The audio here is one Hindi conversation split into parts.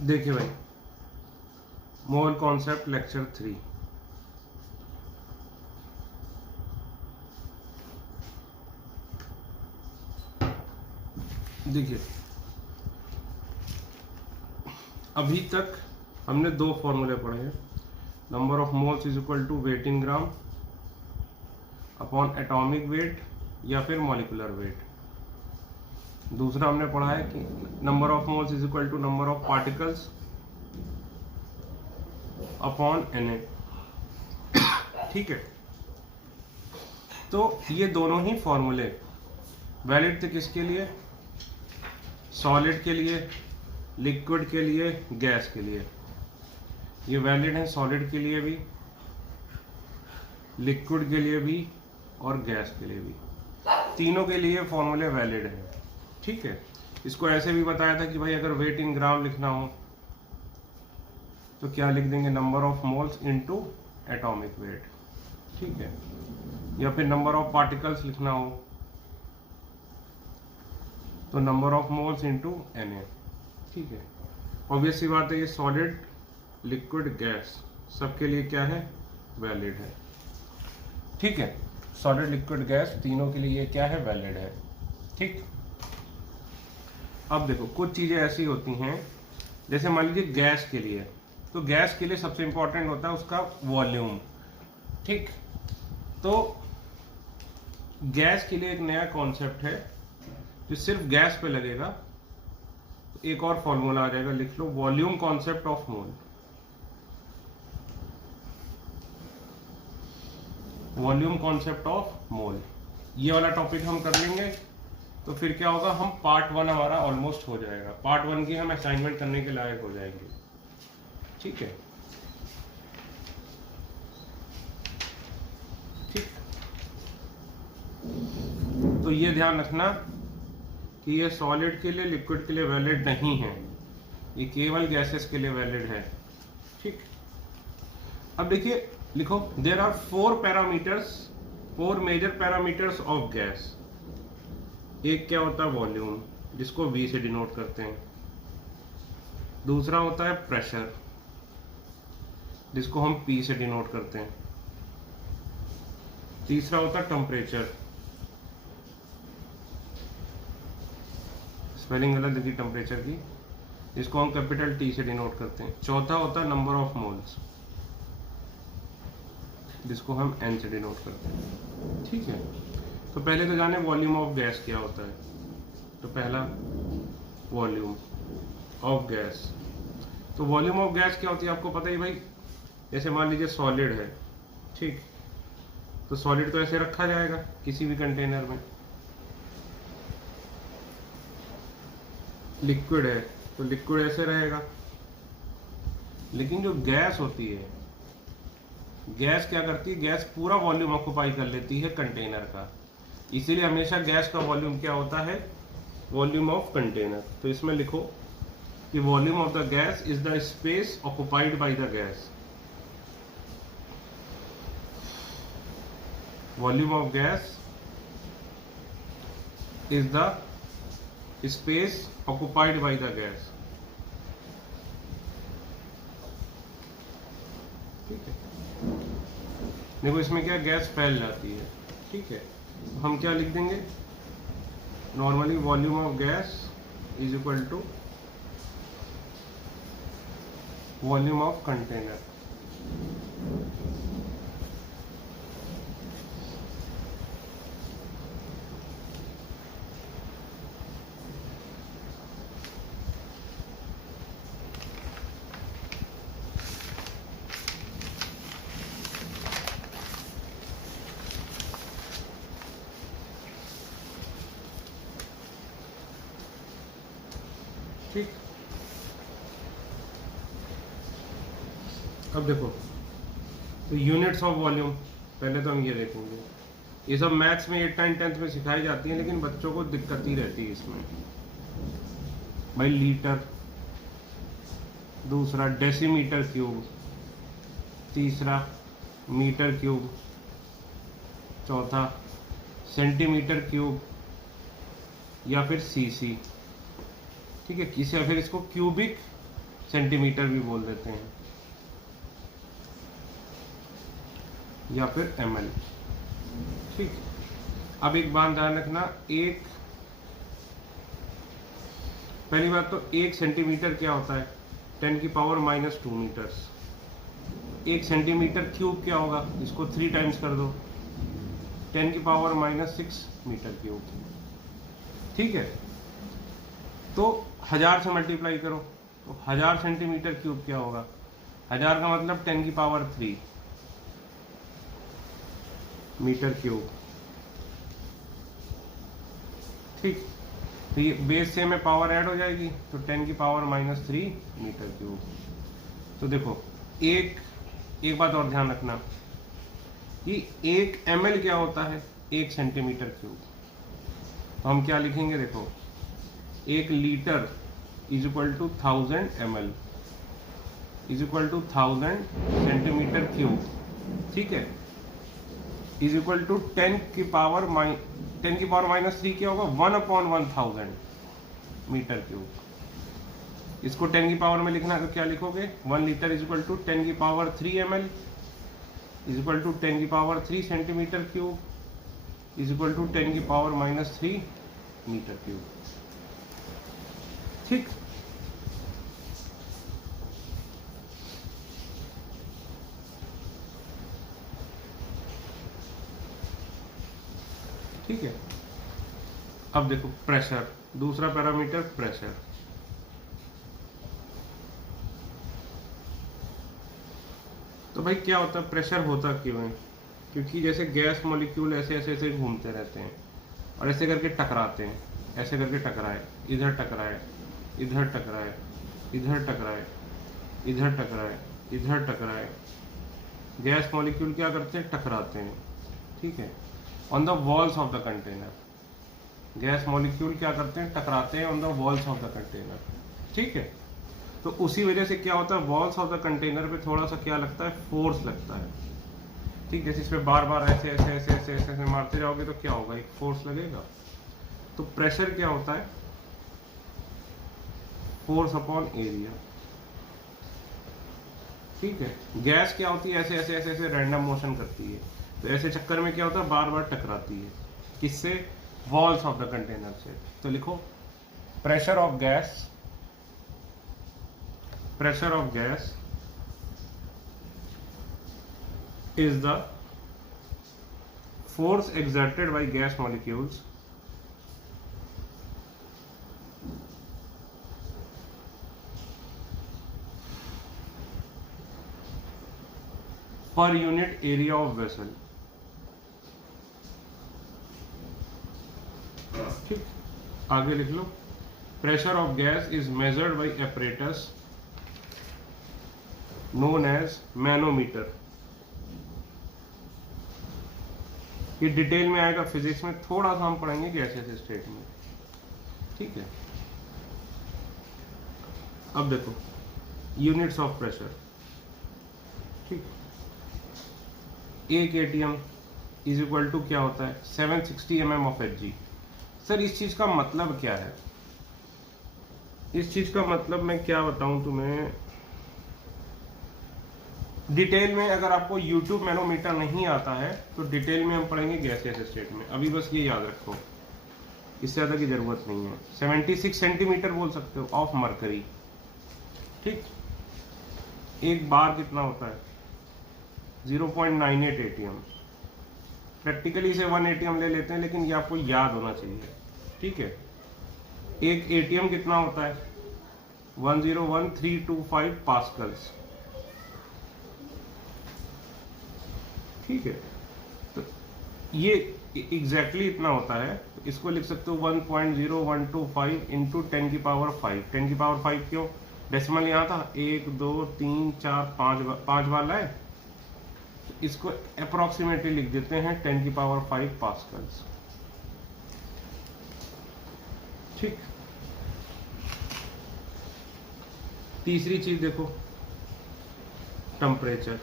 देखिए भाई, मोल कॉन्सेप्ट लेक्चर 3। देखिए, अभी तक हमने दो फॉर्मूले पढ़े हैं। Number of moles is equal to weight in gram upon atomic weight या फिर मॉलिकुलर वेट। दूसरा हमने पढ़ा है कि number of moles is equal to number of particles upon Na। ठीक है, तो ये दोनों ही फॉर्मूले वैलिड थे किसके लिए? सॉलिड के लिए, लिक्विड के लिए, गैस के लिए। ये वैलिड है सॉलिड के लिए भी, लिक्विड के लिए भी और गैस के लिए भी। तीनों के लिए फॉर्मूले वैलिड हैं। ठीक है, इसको ऐसे भी बताया था कि भाई अगर वेट इन ग्राम लिखना हो तो क्या लिख देंगे? Number of moles into atomic wait. ठीक है, या फिर नंबर ऑफ पार्टिकल्स लिखना हो तो number of moles into Na। ठीक है, ऑब्वियस सी बात है, ये सॉलिड, लिक्विड, गैस सबके लिए क्या है? वैलिड है। ठीक है, सॉलिड, लिक्विड, गैस तीनों के लिए ये क्या है? वैलिड है। ठीक, अब देखो कुछ चीजें ऐसी होती हैं, जैसे मान लीजिए गैस के लिए, तो गैस के लिए सबसे इंपॉर्टेंट होता है उसका वॉल्यूम। ठीक, तो गैस के लिए एक नया कॉन्सेप्ट है जो सिर्फ गैस पे लगेगा। तो एक और फॉर्मूला आ जाएगा, लिख लो, volume concept of mole. Volume concept of mole, ये वाला टॉपिक हम कर लेंगे तो फिर क्या होगा, हम पार्ट 1 हमारा ऑलमोस्ट हो जाएगा। पार्ट 1 की हम असाइनमेंट करने के लायक हो जाएंगे। ठीक है, ठीक, तो ये ध्यान रखना कि ये सॉलिड के लिए, लिक्विड के लिए वैलिड नहीं है, ये केवल गैसेस के लिए वैलिड है। ठीक, अब देखिए, लिखो, there are 4 major parameters of gas. एक क्या होता है? वॉल्यूम, जिसको V से डिनोट करते हैं। दूसरा होता है प्रेशर, जिसको हम P से डिनोट करते हैं। तीसरा होता है टेम्परेचर, स्पेलिंग गलत लिखी टेम्परेचर की, जिसको हम कैपिटल T से डिनोट करते हैं। चौथा होता है नंबर ऑफ मोल्स, जिसको हम N से डिनोट करते हैं। ठीक है, तो पहले तो जाने वॉल्यूम ऑफ गैस क्या होता है। तो पहला, वॉल्यूम ऑफ गैस। तो वॉल्यूम ऑफ गैस क्या होती है आपको पता ही भाई। जैसे मान लीजिए सॉलिड है, ठीक, तो सॉलिड तो ऐसे रखा जाएगा किसी भी कंटेनर में। लिक्विड है तो लिक्विड ऐसे रहेगा। लेकिन जो गैस होती है, गैस क्या करती है? गैस पूरा वॉल्यूम ऑक्युपाई कर लेती है कंटेनर का। इसीलिए हमेशा गैस का वॉल्यूम क्या होता है? Volume of container. तो इसमें लिखो कि volume of the gas is the space occupied by the gas. Volume of gas is the space occupied by the gas। ठीक है, देखो इसमें क्या, गैस फैल जाती है। ठीक है, तो हम क्या लिख देंगे? Normally volume of gas is equal to volume of container. ठीक, अब देखो, तो यूनिट्स ऑफ वॉल्यूम पहले तो हम ये देखेंगे। ये सब मैथ्स में 8th and 10th में सिखाई जाती है, लेकिन बच्चों को दिक्कत ही रहती है इसमें। भाई लीटर, दूसरा डेसीमीटर क्यूब, तीसरा मीटर क्यूब, चौथा सेंटीमीटर क्यूब या फिर सीसी। ठीक है, किसी फिर इसको क्यूबिक सेंटीमीटर भी बोल देते हैं, या फिर ml। ठीक, अब एक बात ध्यान रखना, पहली बात तो 1 सेंटीमीटर क्या होता है, 10 की पावर -2 मीटर्स। 1 सेंटीमीटर क्यूब क्या होगा, इसको 3 टाइम्स कर दो, 10 की पावर -6 मीटर क्यूब। ठीक है, तो 1000 से मल्टीप्लाई करो तो 1000 सेंटीमीटर क्यूब क्या होगा, 1000 का मतलब 10 की पावर 3 मीटर क्यूब। ठीक, तो ये बेस से में पावर ऐड हो जाएगी तो 10 की पावर -3 मीटर क्यूब। तो देखो एक बात और ध्यान रखना कि 1 ml क्या होता है, 1 सेंटीमीटर क्यूब। तो हम क्या लिखेंगे, देखो 1 litre is equal to 1000 ml is equal to 1000 centimetre cube. ठीक है, इज इक्वल टू 10 की पावर -3 क्या होगा, 1/1000 मीटर क्यूब। इसको 10 की पावर में लिखना है तो क्या लिखोगे, 1 लीटर इज इक्वल टू 10 की power 3 ml is equal to 10 की power 3 centimetre cube is equal to 10 की पावर -3 मीटर क्यूब। ठीक, ठीक है। अब देखो प्रेशर, दूसरा पैरामीटर प्रेशर। तो भाई क्या होता है, प्रेशर होता क्यों है, क्योंकि जैसे गैस मॉलिक्यूल ऐसे ऐसे ऐसे घूमते रहते हैं और ऐसे करके टकराते हैं, ऐसे करके टकराए, इधर टकराए, इधर टकराए, इधर टकराए, इधर टकराए, इधर टकराए। गैस मॉलिक्यूल क्या करते हैं, टकराते हैं। ठीक है, on the walls of the container, gas molecule क्या करते हैं, टकराते हैं on the walls of the container. ठीक है, तो उसी वजह से क्या होता है, वॉल्स ऑफ द कंटेनर पे थोड़ा सा क्या लगता है, फोर्स लगता है। ठीक है, जैसे इस पे बार बार ऐसे ऐसे ऐसे ऐसे ऐसे ऐसे मारते जाओगे तो क्या होगा, एक फोर्स लगेगा। तो प्रेशर क्या होता है, फोर्स अपॉन एरिया। ठीक है, गैस क्या होती है, ऐसे ऐसे ऐसे ऐसे रैंडम मोशन करती है, तो ऐसे चक्कर में क्या होता है, बार बार टकराती है, किससे, वॉल्स ऑफ द कंटेनर से। तो लिखो pressure of gas, pressure of gas is the force exerted by gas molecules per unit area of vessel। ठीक, आगे लिख लो, pressure of gas is measured by apparatus known as manometer. ये डिटेल में आएगा फिजिक्स में, थोड़ा सा हम पढ़ेंगे गैसेस स्टेट में। ठीक है, अब देखो यूनिट्स ऑफ प्रेशर। ठीक, 1 ATM इज इक्वल टू क्या होता है, 760 mm ऑफ Hg। सर इस चीज का मतलब क्या है, इस चीज का मतलब मैं क्या बताऊं तुम्हें डिटेल में। अगर आपको YouTube मैनोमीटर नहीं आता है तो डिटेल में हम पढ़ेंगे गैसियस स्टेट में, अभी बस ये याद रखो, इससे ज़्यादा की ज़रूरत नहीं है। 76 सेंटीमीटर बोल सकते हो ऑफ मरकरी। ठीक, एक बार कितना होता है, 0.98 ATM। प्रैक्टिकली से 1 ATM ले लेते हैं, लेकिन ये आपको याद होना चाहिए। ठीक है, एक ATM कितना होता है, 101,325 पास्कल्स। ठीक है, तो ये एग्जैक्टली इतना होता है, तो इसको लिख सकते हो 1.0125 इंटू 10 की पावर 5। 10 की पावर 5 क्यों, डेसिमल यहाँ था, 1 2 3 4 5 वाला है, तो इसको अप्रोक्सीमेटली लिख देते हैं 10 की पावर 5 पास्कल्स। ठीक, तीसरी चीज देखो, टेम्परेचर।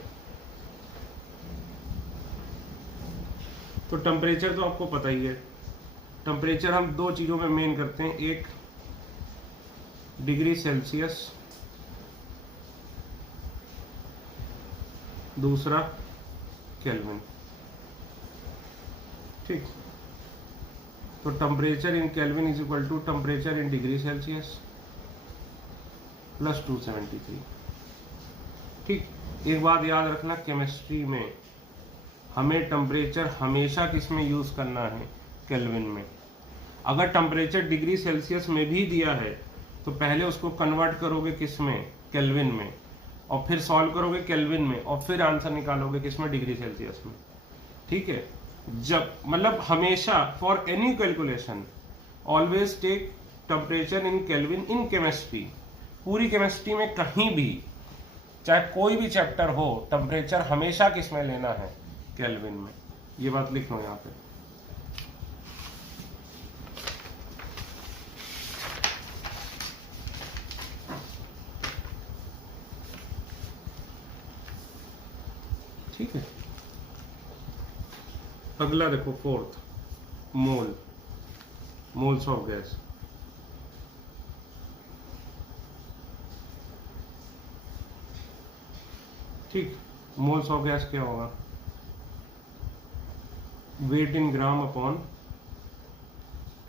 तो टेम्परेचर तो आपको पता ही है, टेम्परेचर हम दो चीज़ों में मेन करते हैं, एक डिग्री सेल्सियस दूसरा केल्विन। ठीक, तो temperature in kelvin is equal to temperature in degree Celsius plus 273। ठीक, एक बात याद रखना, केमिस्ट्री में हमें टेम्परेचर हमेशा किस में यूज करना है, केल्विन में। अगर टेम्परेचर डिग्री सेल्सियस में भी दिया है तो पहले उसको कन्वर्ट करोगे किस में, केल्विन में, और फिर सॉल्व करोगे केल्विन में, और फिर आंसर निकालोगे किस में, डिग्री सेल्सियस में। ठीक है, जब मतलब हमेशा for any calculation always take temperature in kelvin in chemistry. पूरी केमिस्ट्री में कहीं भी चाहे कोई भी चैप्टर हो, टेम्परेचर हमेशा किस में लेना है, केल्विन में। ये बात लिख लो यहाँ पे। ठीक है, अगला देखो, फोर्थ, मोल्स ऑफ गैस। ठीक, मोल्स ऑफ गैस क्या होगा, wait in gram upon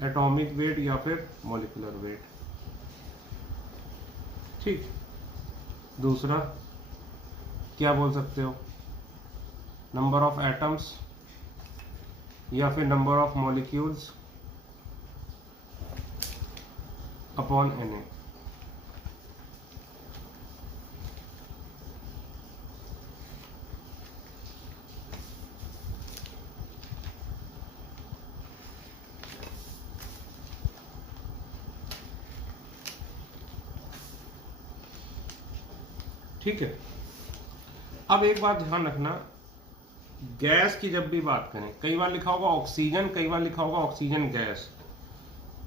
atomic weight या फिर मॉलिक्यूलर वेट। ठीक, दूसरा क्या बोल सकते हो, नंबर ऑफ एटम्स या फिर number of molecules upon Na। ठीक है, अब एक बात ध्यान रखना, गैस की जब भी बात करें, कई बार लिखा होगा ऑक्सीजन, कई बार लिखा होगा ऑक्सीजन गैस,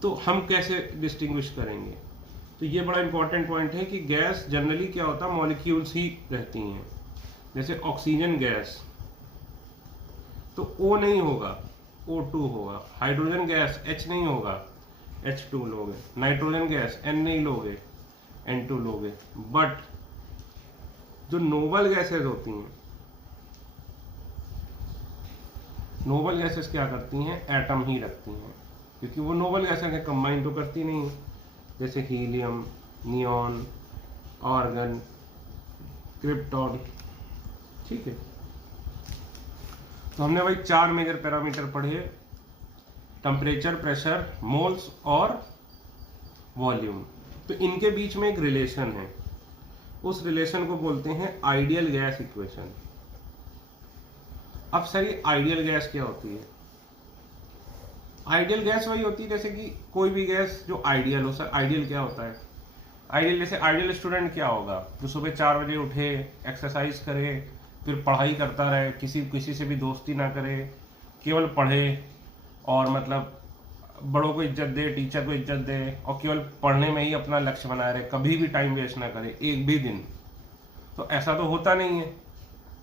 तो हम कैसे डिस्टिंग्विश करेंगे। तो ये बड़ा इंपॉर्टेंट पॉइंट है कि गैस जनरली क्या होता है, मॉलिक्यूल्स ही रहती हैं। जैसे ऑक्सीजन गैस तो O नहीं होगा, O2 होगा। हाइड्रोजन गैस H नहीं होगा, H2 लोगे। नाइट्रोजन गैस N नहीं लोगे, N2 लोगे। बट जो नोबल गैसेस होती हैं, नोबल गैसेस क्या करती हैं, एटम ही रखती हैं, क्योंकि वो नोबल गैसेस कंबाइन तो करती नहीं, जैसे हीलियम, नियॉन, आर्गन, क्रिप्टॉन। ठीक है, तो हमने भाई 4 मेजर पैरामीटर पढ़े, टेम्परेचर, प्रेशर, मोल्स और वॉल्यूम। तो इनके बीच में एक रिलेशन है, उस रिलेशन को बोलते हैं आइडियल गैस इक्वेशन। अब सर ये आइडियल गैस क्या होती है? आइडियल गैस वही होती है जैसे कि कोई भी गैस जो आइडियल हो। सर आइडियल क्या होता है? आइडियल जैसे आइडियल स्टूडेंट क्या होगा, जो सुबह 4 बजे उठे, एक्सरसाइज करे, फिर पढ़ाई करता रहे, किसी से भी दोस्ती ना करे, केवल पढ़े और मतलब बड़ों को इज्जत दे, टीचर को इज्जत दे और केवल पढ़ने में ही अपना लक्ष्य बनाए रहे, कभी भी टाइम वेस्ट ना करे एक भी दिन। तो ऐसा तो होता नहीं है।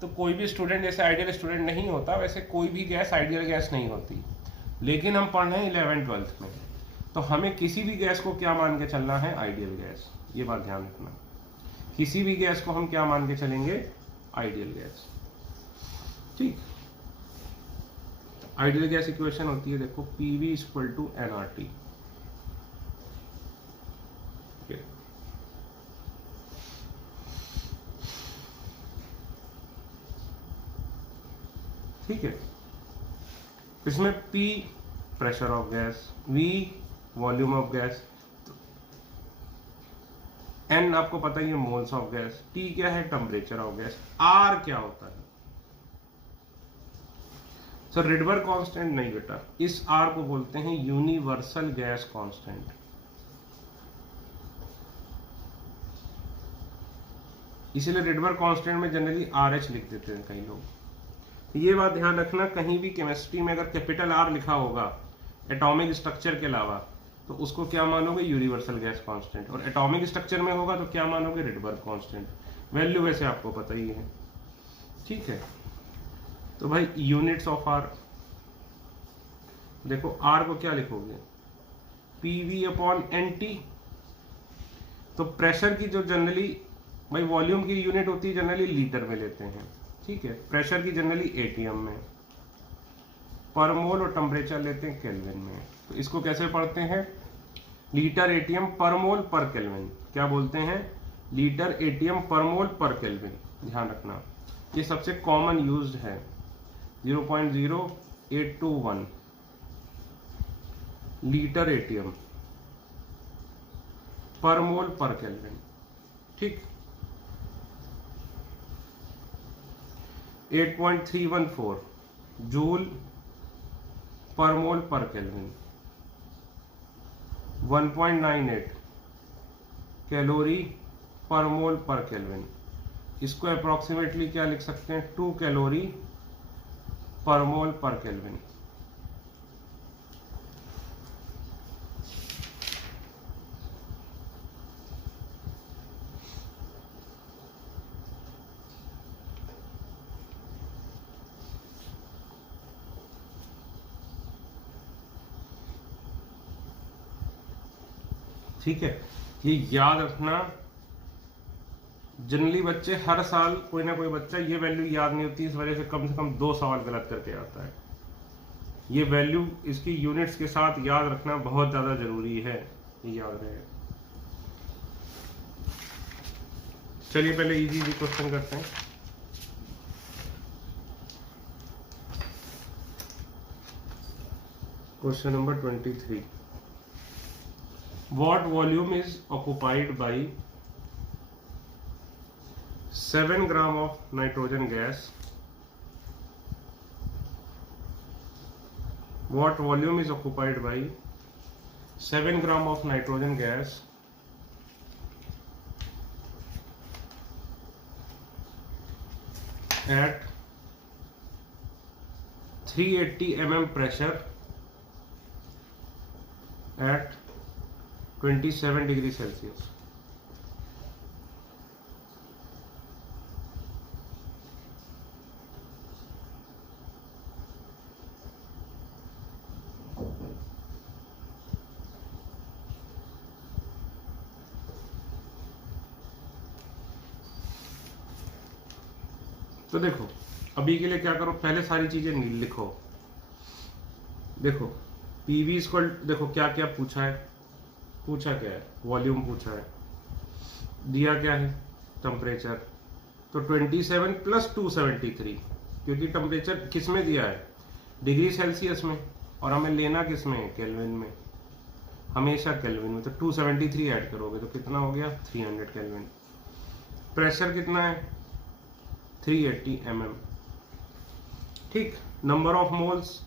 तो कोई भी स्टूडेंट जैसे आइडियल स्टूडेंट नहीं होता, वैसे कोई भी गैस आइडियल गैस नहीं होती। लेकिन हम पढ़ रहे हैं 11th-12th में, तो हमें किसी भी गैस को क्या मान के चलना है? Ideal gas. ये बात ध्यान रखना, किसी भी गैस को हम क्या मान के चलेंगे? Ideal gas. ठीक, आइडियल गैस इक्वेशन होती है, देखो PV = nRT। ठीक है, इसमें P pressure of gas, V volume of gas, N आपको पता ही है मोल्स ऑफ गैस, T क्या है? टेम्परेचर ऑफ गैस, R क्या होता है? सर रिडबर्ग कांस्टेंट नहीं बेटा, इस R को बोलते हैं यूनिवर्सल गैस कांस्टेंट। इसीलिए रिडबर्ग कांस्टेंट में जनरली RH लिख देते हैं कई लोग। ये बात ध्यान रखना, कहीं भी केमिस्ट्री में अगर कैपिटल R लिखा होगा एटॉमिक स्ट्रक्चर के अलावा, तो उसको क्या मानोगे? Universal gas constant. और एटॉमिक स्ट्रक्चर में होगा तो क्या मानोगे? Rydberg constant. वैल्यू वैसे आपको पता ही है। ठीक है, तो भाई यूनिट्स ऑफ R, देखो R को क्या लिखोगे? PV/NT। तो प्रेशर की जो जनरली भाई वॉल्यूम की यूनिट होती है जनरली लीटर में लेते हैं, ठीक है। प्रेशर की जनरली एटीएम में, पर मोल और टेम्परेचर लेते हैं केल्विन में। तो इसको कैसे पढ़ते हैं, लीटर एटीएम पर मोल पर केल्विन। क्या बोलते हैं, लीटर एटीएम पर मोल पर केल्विन। ध्यान रखना ये सबसे कॉमन यूज्ड है, 0.0821 लीटर एटीएम पर मोल पर केल्विन। ठीक, 8.314 जूल पर मोल पर केल्विन, 1.98 कैलोरी पर मोल पर केल्विन। इसको अप्रोक्सीमेटली क्या लिख सकते हैं, 2 कैलोरी पर मोल पर केल्विन। ठीक है, ये याद रखना। जनरली बच्चे हर साल कोई ना कोई बच्चा ये वैल्यू याद नहीं होती, इस वजह से कम 2 सवाल गलत करके आता है। ये वैल्यू इसकी यूनिट्स के साथ याद रखना बहुत ज्यादा जरूरी है, ये याद रहे। चलिए पहले इजी क्वेश्चन करते हैं। Question number 23, what volume is occupied by 7 gram of nitrogen gas? What volume is occupied by 7 gram of nitrogen gas at 380 mm pressure at 27 degree Celsius. तो देखो अभी के लिए क्या करो, पहले सारी चीजें लिखो। देखो पीवी इक्वल, देखो क्या क्या पूछा है, पूछा क्या है, वॉल्यूम पूछा है, दिया क्या है, टेम्परेचर। तो 27 प्लस 273, क्योंकि टेम्परेचर किस में दिया है, डिग्री सेल्सियस में, और हमें लेना किस में, केल्विन में, हमेशा केल्विन में। तो 273 ऐड करोगे तो कितना हो गया, 300 केल्विन। प्रेशर कितना है, 380 mm। ठीक, नंबर ऑफ मोल्स,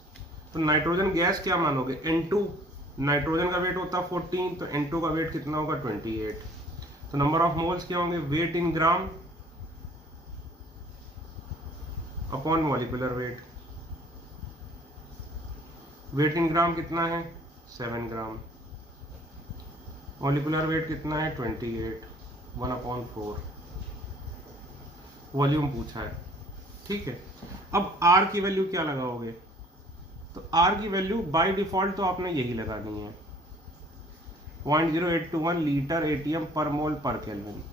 तो नाइट्रोजन गैस क्या मानोगे, N2, नाइट्रोजन का वेट होता है 14, तो N2 का वेट कितना होगा, 28। तो नंबर ऑफ मोल्स क्या होंगे, weight in gram upon molecular weight. Weight in gram कितना है, 7 ग्राम। मॉलिक्यूलर वेट कितना है, 28, 1/4। वॉल्यूम पूछा है। ठीक है, अब आर की वैल्यू क्या लगाओगे, तो आर की वैल्यू बाय डिफॉल्ट तो आपने यही लगानी है, 0.0821 लीटर एटीएम पर मोल पर केल्विन।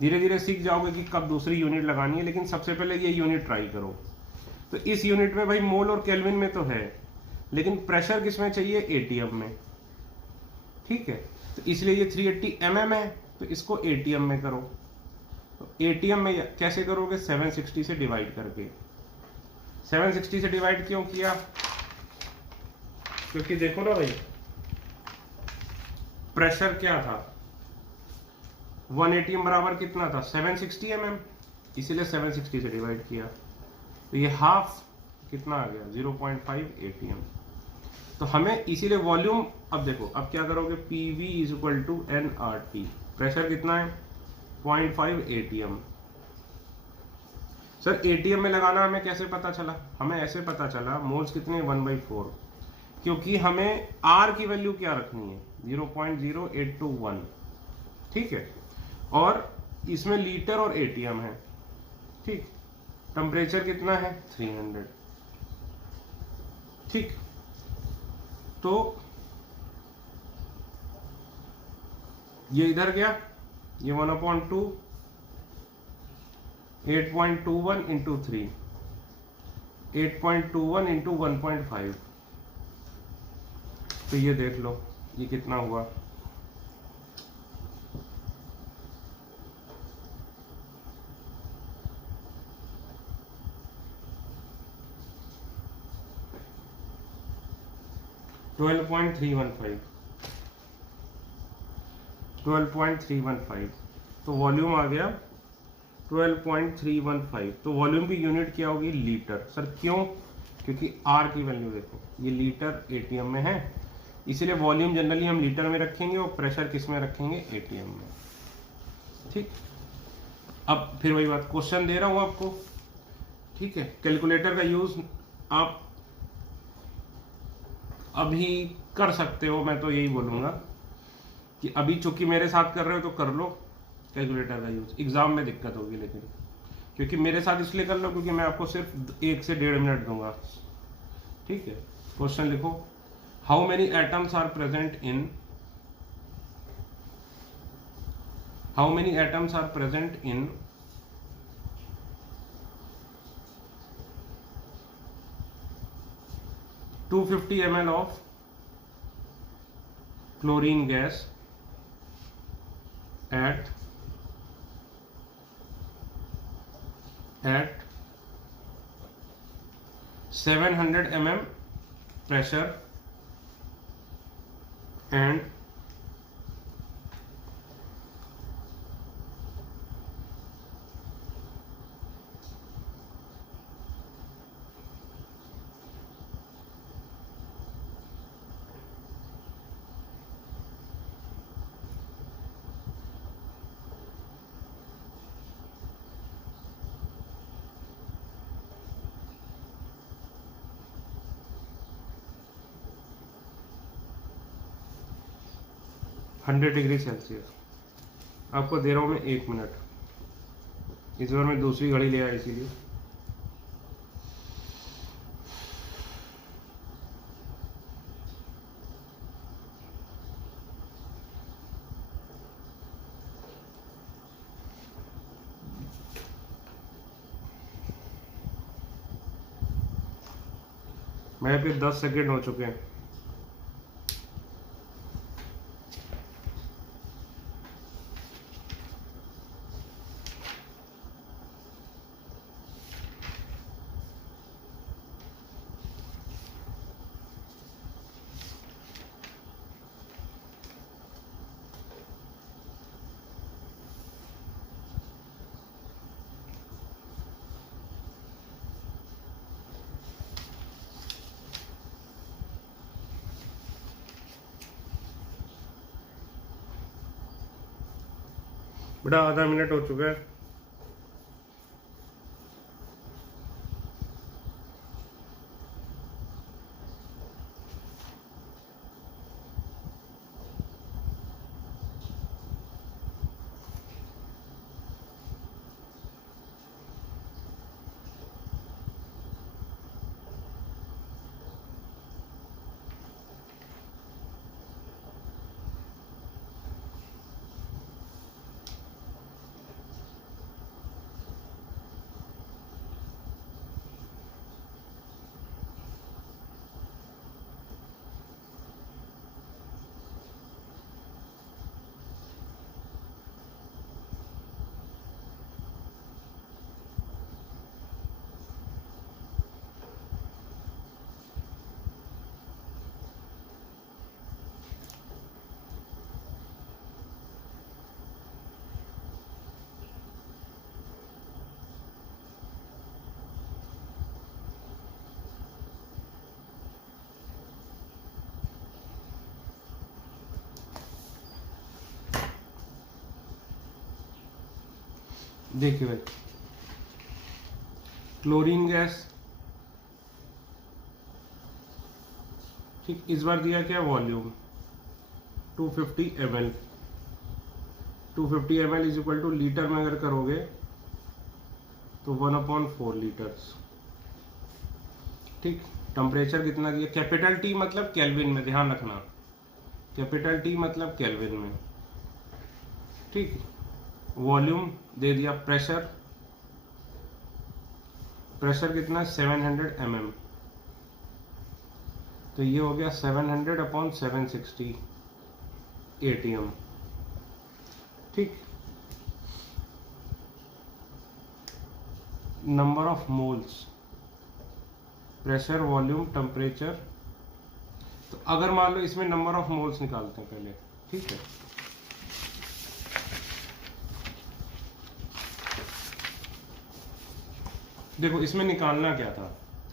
धीरे धीरे सीख जाओगे कि कब दूसरी यूनिट लगानी है, लेकिन सबसे पहले ये यूनिट ट्राई करो। तो इस यूनिट में भाई मोल और केल्विन में तो है, लेकिन प्रेशर किस में चाहिए, एटीएम में। ठीक है, तो इसलिए ये 380 mm है, तो इसको एटीएम में करो। तो एटीएम में कैसे करोगे, 760 से डिवाइड करके। 760 से डिवाइड क्यों किया, क्योंकि देखो ना भाई प्रेशर क्या था, 1 एटीएम बराबर कितना था, 760 mm, इसीलिए 760 से डिवाइड किया। तो ये हाफ कितना आ गया, 0.5 एटीएम। तो हमें इसीलिए वॉल्यूम, अब देखो अब क्या करोगे, PV is equal to nRT। Pressure कितना है, 0.5 एटीएम। सर एटीएम में लगाना हमें कैसे पता चला, हमें ऐसे पता चला, मोल्स कितने, 1/4, क्योंकि हमें आर की वैल्यू क्या रखनी है, 0.0821। ठीक है, और इसमें लीटर और एटीएम है। ठीक, टेम्परेचर कितना है, 300। ठीक, तो ये इधर गया, ये 1/2, 8.21 इंटू 3, 8.21 इंटू 1.5, तो ये देख लो ये कितना हुआ। $12.315, 12.315, तो वॉल्यूम आ गया 12.315। तो वॉल्यूम की यूनिट क्या होगी? लीटर। सर क्यों? क्योंकि आर की वैल्यू देखो, ये लीटर एटीएम में है, इसीलिए वॉल्यूम जनरली हम लीटर में रखेंगे और प्रेशर किस में रखेंगे? एटीएम में। ठीक, अब फिर वही बात, क्वेश्चन दे रहा हूं आपको, ठीक है। कैलकुलेटर का यूज आप अभी कर सकते हो, मैं तो यही बोलूंगा कि अभी चूंकि मेरे साथ कर रहे हो तो कर लो कैलकुलेटर का यूज, एग्जाम में दिक्कत होगी लेकिन, क्योंकि मेरे साथ इसलिए कर लो क्योंकि मैं आपको सिर्फ 1 से 1.5 मिनट दूंगा, ठीक है। क्वेश्चन लिखो, how many atoms are present in, how many atoms are present in 250 ml of chlorine gas at 700 mm pressure and 100 degree Celsius. आपको दे रहा हूं मैं 1 मिनट, इस बार मैं दूसरी घड़ी ले आया इसीलिए। मैं फिर 10 सेकेंड हो चुके हैं। बेटा आधा मिनट हो चुका है। देखिए भाई, क्लोरीन गैस, ठीक, इस बार दिया क्या? Volume 250 ml, 250 ml is equal two litre में अगर करोगे तो 1/4 लीटर्स, ठीक। टेम्परेचर कितना दिया? कैपिटल टी मतलब केल्विन में, ध्यान रखना, कैपिटल टी मतलब केल्विन में, ठीक। वॉल्यूम दे दिया, प्रेशर प्रेशर कितना है 700 mm, तो ये हो गया 700 अपॉन 760 ATM। ठीक, number of moles, pressure, volume, temperature. तो अगर मान लो इसमें नंबर ऑफ मोल्स निकालते हैं पहले, ठीक है। देखो इसमें निकालना क्या था,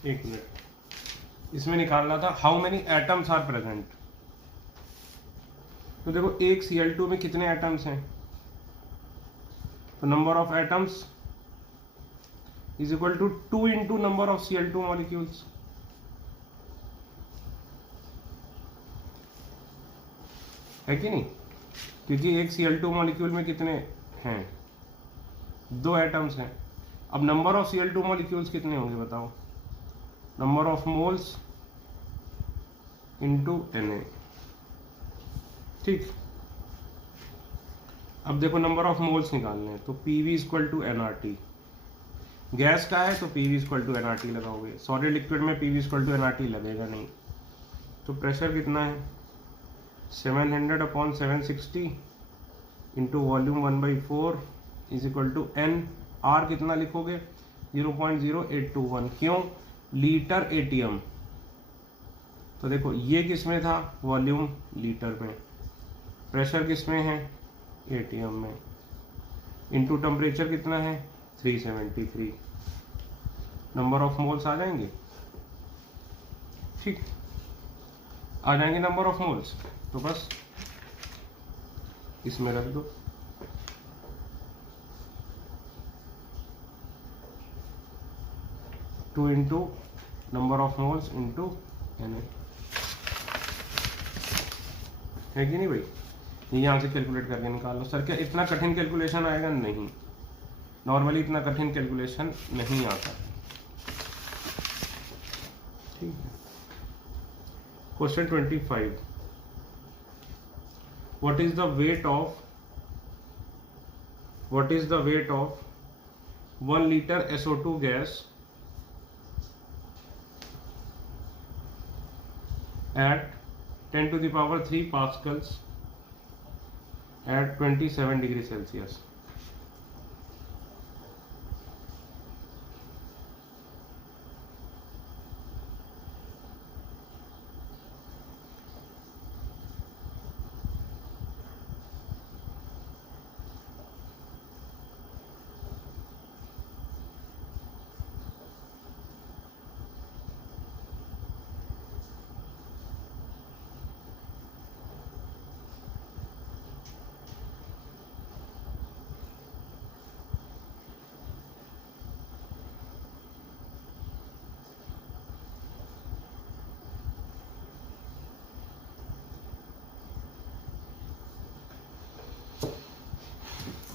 एक मिनट, इसमें निकालना था how many atoms are present. तो देखो एक Cl2 में कितने एटम्स हैं, तो number of atoms is equal to 2 into number of Cl2 molecules. है कि नहीं, क्योंकि एक Cl2 मॉलिक्यूल में कितने हैं, 2 एटम्स हैं। अब नंबर ऑफ Cl2 मॉलिक्यूल्स कितने होंगे बताओ, number of moles into Na। ठीक, अब देखो नंबर ऑफ मोल्स निकालने हैं, तो PV इक्वल टू nRT। गैस का है तो PV इक्वल टू nRT लगाओगे, सॉलिड लिक्विड में PV इक्वल टू nRT लगेगा नहीं। तो प्रेशर कितना है 700 upon 760 into volume 1/4 is equal to n। R कितना लिखोगे 0.0821, क्यों, लीटर ATM। तो देखो ये किस में था, वॉल्यूम लीटर में, प्रेशर किस में है ATM में, इंटू टेम्परेचर कितना है 373, नंबर ऑफ मोल्स आ जाएंगे। ठीक, आ जाएंगे नंबर ऑफ मोल्स, तो बस इसमें रख दो। Two into number of moles into Na, है कि नहीं भाई, ये यहाँ से कैलकुलेट करके निकाल लो। सर क्या इतना कठिन कैलकुलेशन आएगा, नहीं, नॉर्मली इतना कठिन कैलकुलेशन नहीं आता। ठीक है, question 25, what is the weight of 1 liter SO2 gas at 10 to the power 3 pascals at 27 degree Celsius।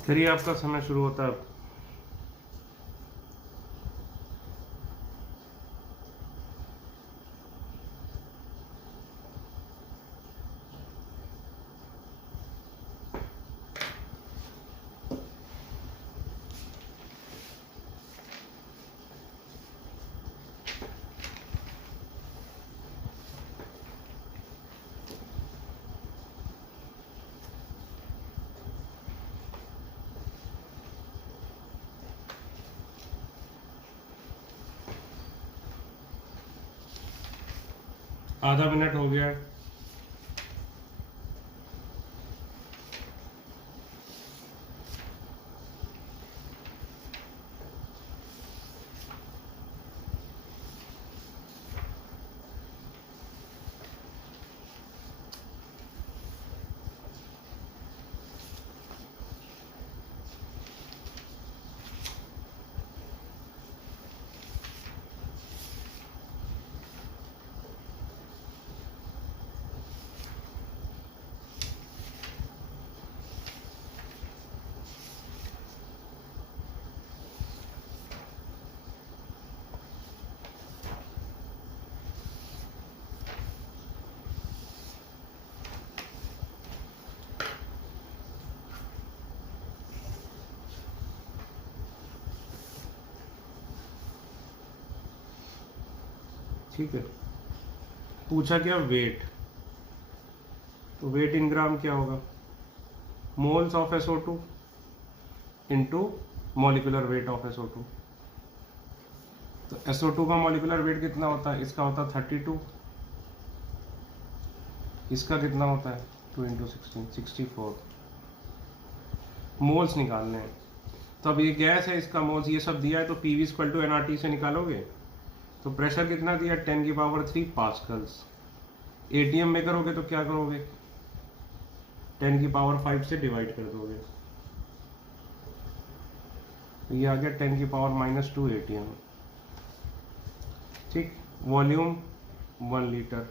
फिर आपका समय शुरू होता है। आधा मिनट हो गया। ठीक है। पूछा क्या वेट, तो वेट इन ग्राम क्या होगा, moles of SO2 into molecular weight of SO2। तो SO2 का मॉलिक्यूलर वेट कितना होता है, इसका होता है 32, इसका कितना होता है 2 × 16 64 मोल्स निकालने हैं। तो अब ये गैस है, इसका मोल्स ये सब दिया है, तो PV = nRT से निकालोगे तो प्रेशर कितना दिया 10³ पास्कल्स। ATM में करोगे तो क्या करोगे 10⁵ से डिवाइड कर दोगे, ये आ गया 10⁻² ATM। ठीक, volume 1 litre,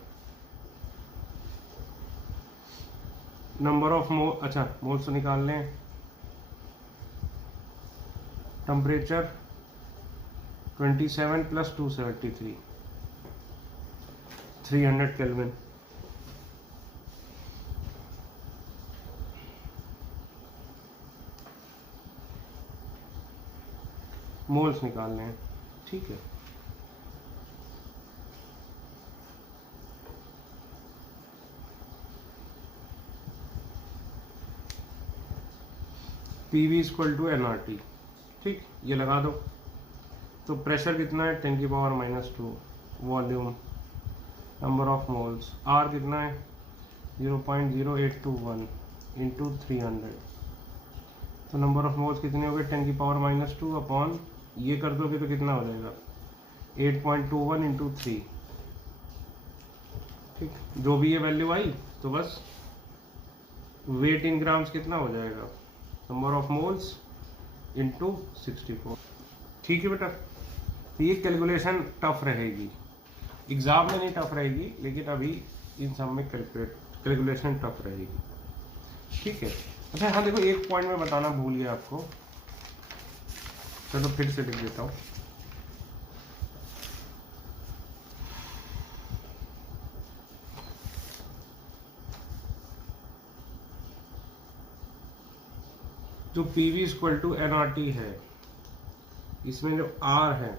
number of mole, अच्छा मोल्स निकाल लें, टेम्परेचर 27 + 273 300 केल्विन। मोल्स निकालने हैं, ठीक है। PV = nRT, ठीक, ये लगा दो। तो प्रेशर कितना है 10⁻², volume, number of moles, R कितना है 0.0821 × 300। तो नंबर ऑफ मोल्स कितने हो गए 10⁻² अपॉन ये कर दोगे तो कितना हो जाएगा 8.21 × 3। ठीक, जो भी ये वैल्यू आई तो बस वेट इन ग्राम्स कितना हो जाएगा, नंबर ऑफ मोल्स इंटू 64। ठीक है बेटा, तो ये कैलकुलेशन टफ रहेगी, एग्जाम में नहीं टफ रहेगी, लेकिन अभी इन सब में कैलकुलेशन टफ रहेगी। ठीक है। अच्छा हाँ देखो, एक पॉइंट में बताना भूल गया आपको, चलो फिर से लिख देता हूँ। जो PV = nRT है, इसमें जो R है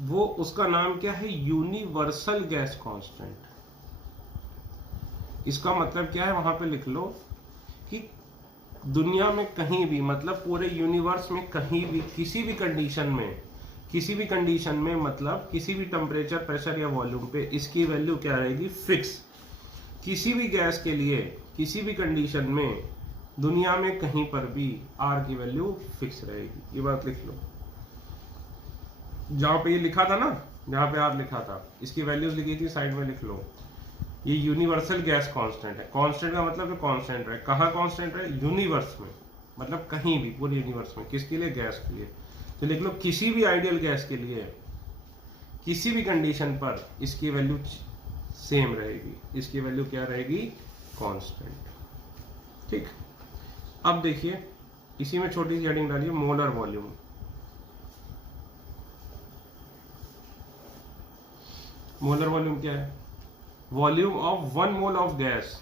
वो उसका नाम क्या है, यूनिवर्सल गैस कांस्टेंट। इसका मतलब क्या है, वहां पे लिख लो कि दुनिया में कहीं भी, मतलब पूरे यूनिवर्स में कहीं भी, किसी भी कंडीशन में मतलब किसी भी टेम्परेचर, प्रेशर या वॉल्यूम पे इसकी वैल्यू क्या रहेगी, फिक्स। किसी भी गैस के लिए किसी भी कंडीशन में दुनिया में कहीं पर भी R की वैल्यू फिक्स रहेगी, ये बात लिख लो। जहां पे ये लिखा था ना, जहां पे R लिखा था, इसकी वैल्यूज लिखी थी, साइड में लिख लो। ये यूनिवर्सल गैस कांस्टेंट है। कांस्टेंट का मतलब कांस्टेंट है, कहाँ कांस्टेंट है, यूनिवर्स में, मतलब कहीं भी पूरे यूनिवर्स में। किसके लिए, गैस के लिए। तो लिख लो किसी भी आइडियल गैस के लिए किसी भी कंडीशन पर इसकी वैल्यू सेम रहेगी, इसकी वैल्यू क्या रहेगी, कांस्टेंट। ठीक, अब देखिए इसी में छोटी सी हेडिंग डालिए, मोलर वॉल्यूम। मोलर वॉल्यूम क्या है, volume of 1 mole of gas,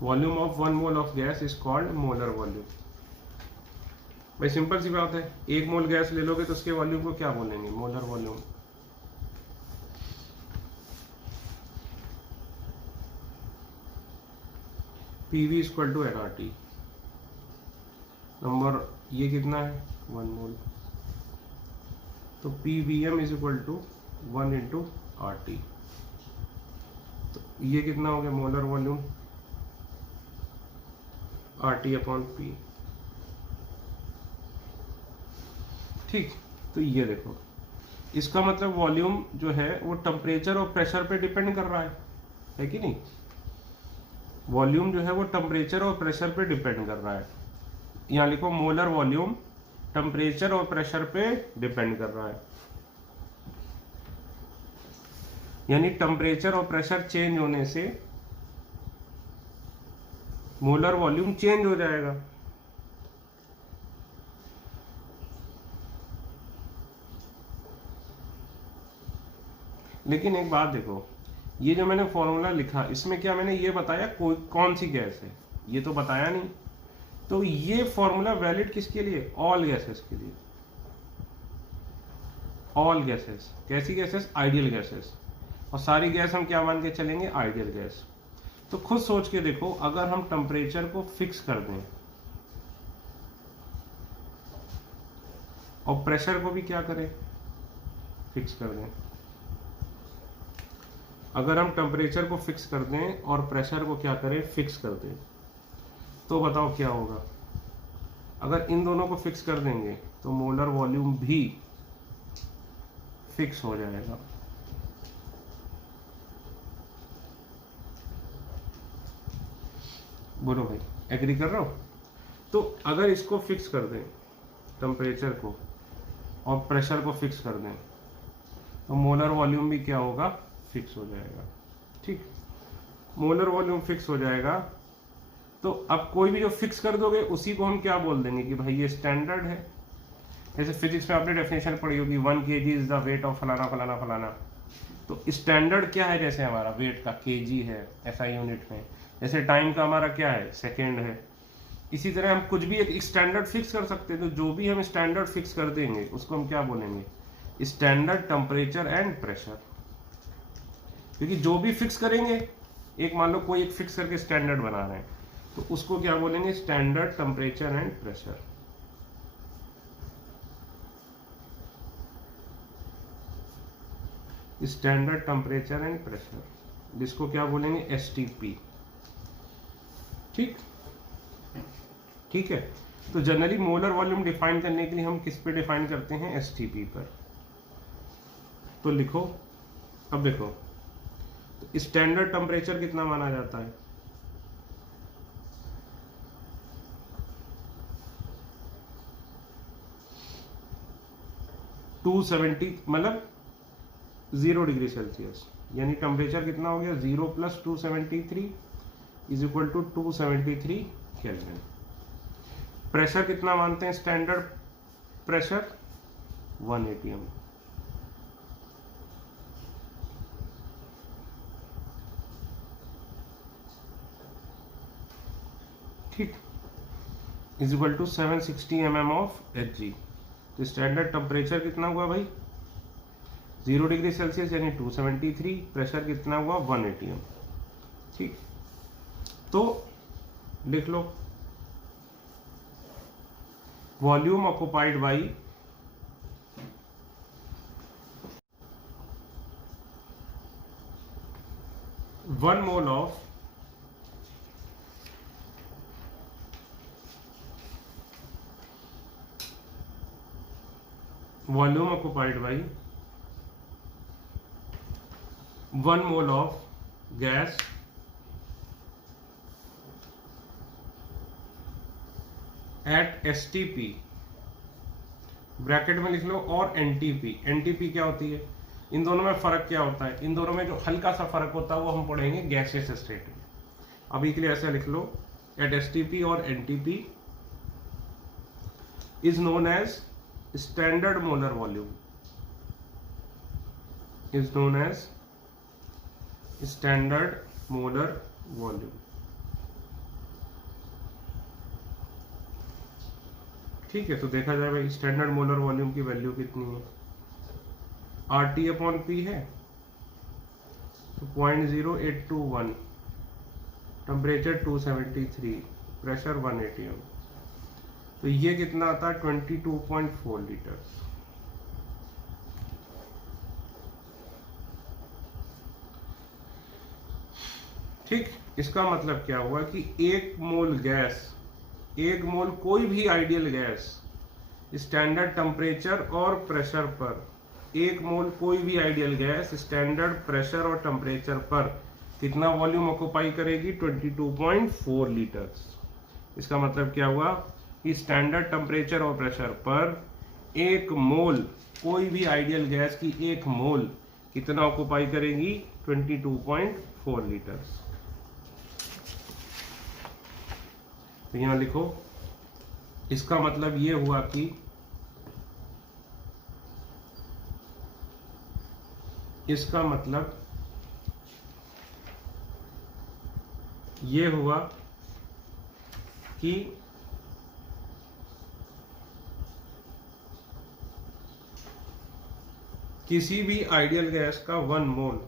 volume of 1 mole of gas is called molar volume. भाई सिंपल सी बात है, 1 मोल गैस ले लोगे तो उसके वॉल्यूम को क्या बोलेंगे, molar volume. PV = nRT, number ये कितना है 1 मोल, तो PVM = 1 × RT। तो ये कितना हो गया, मोलर वॉल्यूम, RT/P। ठीक, तो ये देखो, इसका मतलब वॉल्यूम जो है वो टेम्परेचर और प्रेशर पे डिपेंड कर रहा है कि नहीं। वॉल्यूम जो है वो टेम्परेचर और प्रेशर पे डिपेंड कर रहा है। यहाँ लिखो मोलर वॉल्यूम टेम्परेचर और प्रेशर पे डिपेंड कर रहा है, यानी टेम्परेचर और प्रेशर चेंज होने से मोलर वॉल्यूम चेंज हो जाएगा। लेकिन एक बात देखो, ये जो मैंने फॉर्मूला लिखा, इसमें क्या मैंने ये बताया कौन सी गैस है, ये तो बताया नहीं। तो ये फॉर्मूला वैलिड किसके लिए, ऑल गैसेस के लिए। ऑल गैसेस, कैसी गैसेस? Ideal gases. और सारी गैस हम क्या मान के चलेंगे? Ideal gas. तो खुद सोच के देखो, अगर हम टेम्परेचर को फिक्स कर दें और प्रेशर को भी क्या करें? फिक्स कर दें। अगर हम टेम्परेचर को फिक्स कर दें और प्रेशर को क्या करें? फिक्स कर दें, तो बताओ क्या होगा? अगर इन दोनों को फिक्स कर देंगे तो मोलर वॉल्यूम भी फिक्स हो जाएगा। बोलो भाई, एग्री कर रहे हो? तो अगर इसको फिक्स कर दें, टेम्परेचर को और प्रेशर को फिक्स कर दें, तो मोलर वॉल्यूम भी क्या होगा? फिक्स हो जाएगा। ठीक, मोलर वॉल्यूम फिक्स हो जाएगा। तो अब कोई भी जो फिक्स कर दोगे उसी को हम क्या बोल देंगे कि भाई ये स्टैंडर्ड है। जैसे फिजिक्स में आपने डेफिनेशन पढ़ी होगी, 1 kg is the weight of फलाना फलाना फलाना। तो स्टैंडर्ड क्या है? जैसे हमारा वेट का kg है SI यूनिट में, जैसे टाइम का हमारा क्या है? सेकेंड है। इसी तरह हम कुछ भी एक स्टैंडर्ड फिक्स कर सकते हैं। तो जो भी हम स्टैंडर्ड फिक्स कर देंगे उसको हम क्या बोलेंगे? Standard temperature and pressure. क्योंकि जो भी फिक्स करेंगे, एक मान लो कोई एक फिक्स करके स्टैंडर्ड बना रहे हैं, तो उसको क्या बोलेंगे? Standard temperature and pressure. Standard temperature and pressure, जिसको क्या बोलेंगे? STP। ठीक, ठीक है। तो जनरली मोलर वॉल्यूम डिफाइन करने के लिए हम किस पे डिफाइन करते हैं? STP पर। तो लिखो, अब देखो, तो स्टैंडर्ड टेम्परेचर कितना माना जाता है? मतलब 0 डिग्री सेल्सियस, यानी टेम्परेचर कितना हो गया? 0 + 273 is equal to 273 kelvin. Pressure कितना मानते हैं स्टैंडर्ड प्रेशर? 1 atm। ठीक, is equal to 760 mm of Hg। तो स्टैंडर्ड टेम्परेचर कितना हुआ भाई? 0 डिग्री सेल्सियस यानी 273, प्रेशर कितना हुआ? 1 atm। ठीक, तो लिख लो, volume occupied by 1 mole of volume occupied by 1 mole of gas at STP, bracket में लिख लो, और NTP। NTP क्या होती है? इन दोनों में फर्क क्या होता है? इन दोनों में जो हल्का सा फर्क होता है वो हम पढ़ेंगे गैसियस स्टेट में। अभी के लिए ऐसा लिख लो, एट STP और NTP is known as standard molar volume, is known as standard molar volume. ठीक है, तो देखा जाए भाई स्टैंडर्ड मोलर वॉल्यूम की वैल्यू कितनी है? RT/P है, तो 0.0821, टेम्परेचर 273, प्रेशर 1 atm। तो ये कितना आता है? 22.4 लीटर। ठीक, इसका मतलब क्या हुआ कि 1 मोल गैस, 1 मोल कोई भी आइडियल गैस स्टैंडर्ड टेम्परेचर और प्रेशर पर, 1 मोल कोई भी आइडियल गैस स्टैंडर्ड प्रेशर और टेम्परेचर पर कितना वॉल्यूम ऑक्युपाई करेगी? 22.4 लीटर्स। इसका मतलब क्या हुआ कि स्टैंडर्ड टेम्परेचर और प्रेशर पर 1 मोल कोई भी आइडियल गैस की 1 मोल कितना ऑक्युपाई करेगी? 22.4 लीटर्स। तो यहां लिखो, इसका मतलब ये हुआ कि इसका मतलब ये हुआ कि किसी भी आइडियल गैस का 1 मोल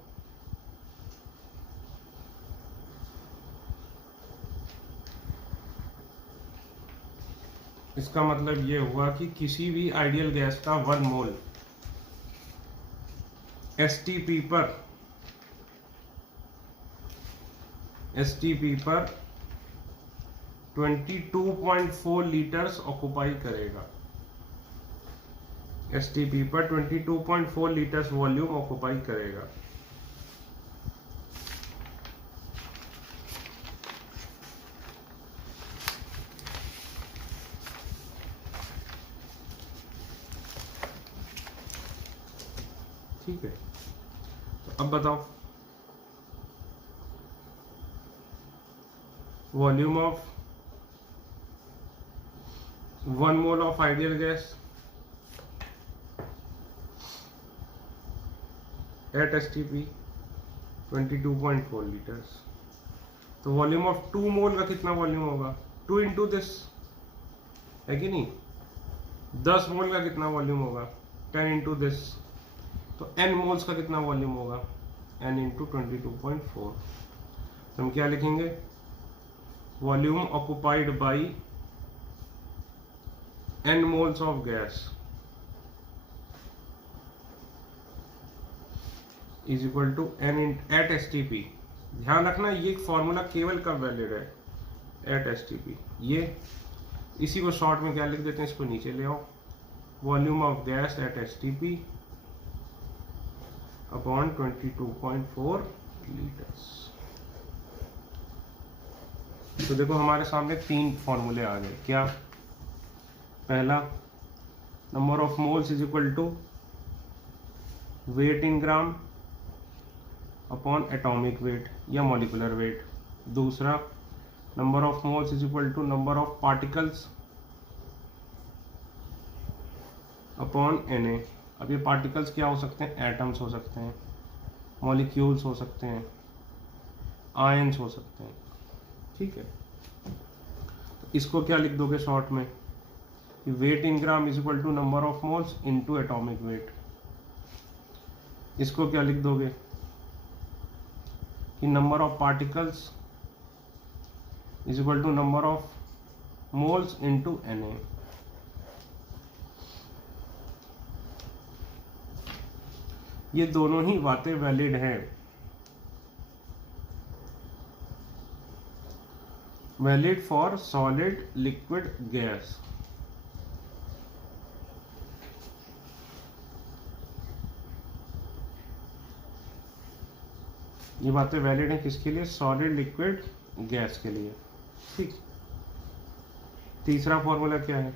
इसका मतलब ये हुआ कि किसी भी आइडियल गैस का 1 मोल एसटीपी पर 22.4 लीटर्स ऑक्युपाई करेगा। एसटीपी पर 22.4 लीटर्स वॉल्यूम ऑक्युपाई करेगा। ठीक है, तो अब बताओ volume of 1 mole of ideal gas at STP 22.4 litres. तो वॉल्यूम ऑफ 2 मोल का कितना वॉल्यूम होगा? 2 इंटू दिस, है कि नहीं? 10 मोल का कितना वॉल्यूम होगा? 10 इंटू दिस। तो n मोल्स का कितना वॉल्यूम होगा? n into 22.4। तो हम क्या लिखेंगे? Volume occupied by n moles of gas is equal to n at STP. ध्यान रखना ये फॉर्मूला केवल कब वैलिड है? At STP. ये इसी को शॉर्ट में क्या लिख देते हैं, इसको नीचे ले आओ। Volume of gas at STP upon 22.4 litres. तो देखो हमारे सामने 3 फॉर्मूले आ गए। क्या? पहला, number of moles is equal to weight in gram upon atomic weight या मॉलिकुलर वेट। दूसरा, number of moles is equal to number of particles upon Na। अब ये पार्टिकल्स क्या हो सकते हैं? एटम्स हो सकते हैं, मॉलिक्यूल्स हो सकते हैं, आयंस हो सकते हैं। ठीक है, तो इसको क्या लिख दोगे शॉर्ट में कि weight in gram is equal to number of moles into atomic weight. इसको क्या लिख दोगे कि number of particles is equal to number of moles into Na। ये दोनों ही बातें वैलिड हैं। Valid for solid, liquid, gas. ये बातें वैलिड हैं किसके लिए? सॉलिड, लिक्विड, गैस के लिए। ठीक। तीसरा फॉर्मूला क्या है?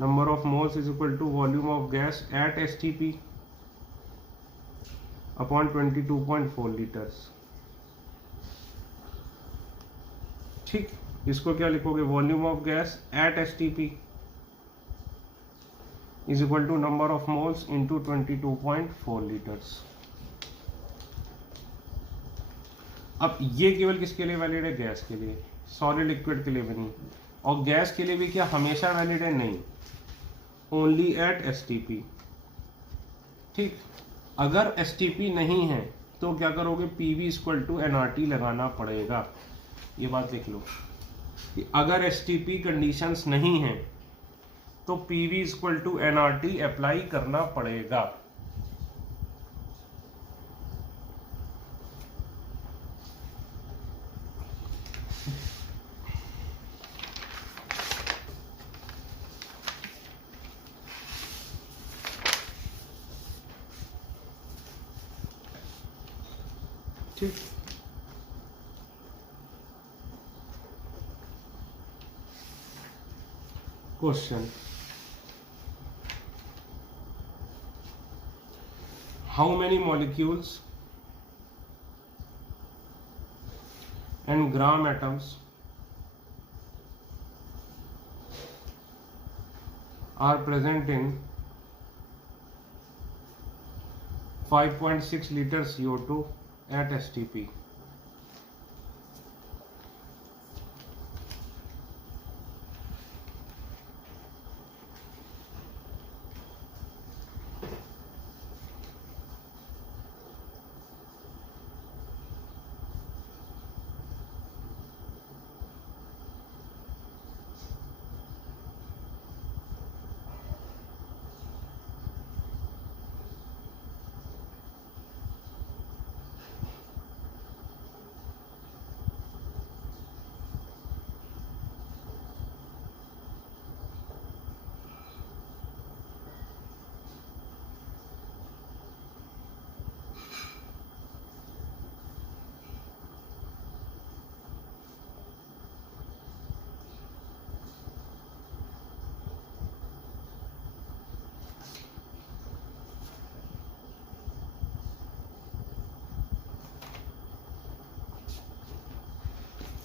Number of moles is equal to volume of gas at STP upon 22.4 litres. ठीक, इसको क्या लिखोगे? Volume of gas at STP is equal to number of moles into 22.4 litres. अब ये केवल किसके लिए वैलिड है? गैस के लिए। सॉलिड, लिक्विड के लिए भी नहीं। और गैस के लिए भी क्या हमेशा वैलिड है? नहीं, ओनली एट एसटीपी। ठीक, अगर एसटीपी नहीं है तो क्या करोगे? पीवी इक्वल टू एनआरटी लगाना पड़ेगा। ये बात देख लो कि अगर एसटीपी कंडीशंस नहीं है तो PV equal to NRT apply करना पड़ेगा। ठीक, question, how many molecules and gram atoms are present in 5.6 liter CO2 at STP?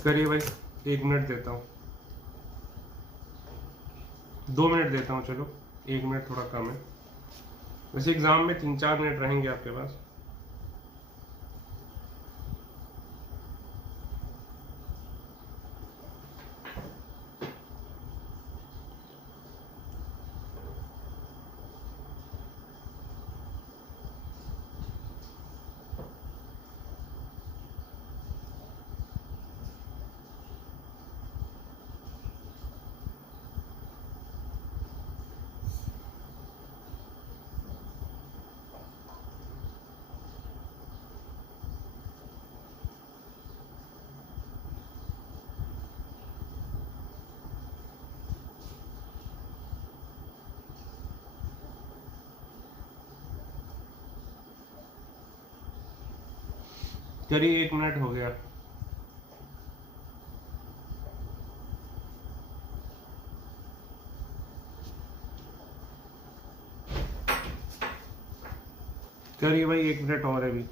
करिए भाई, 1 मिनट देता हूँ, 2 मिनट देता हूँ, चलो 1 मिनट थोड़ा कम है, वैसे एग्जाम में 3-4 मिनट रहेंगे आपके पास। चलिए 1 मिनट हो गया। करिए भाई, 1 मिनट और है अभी।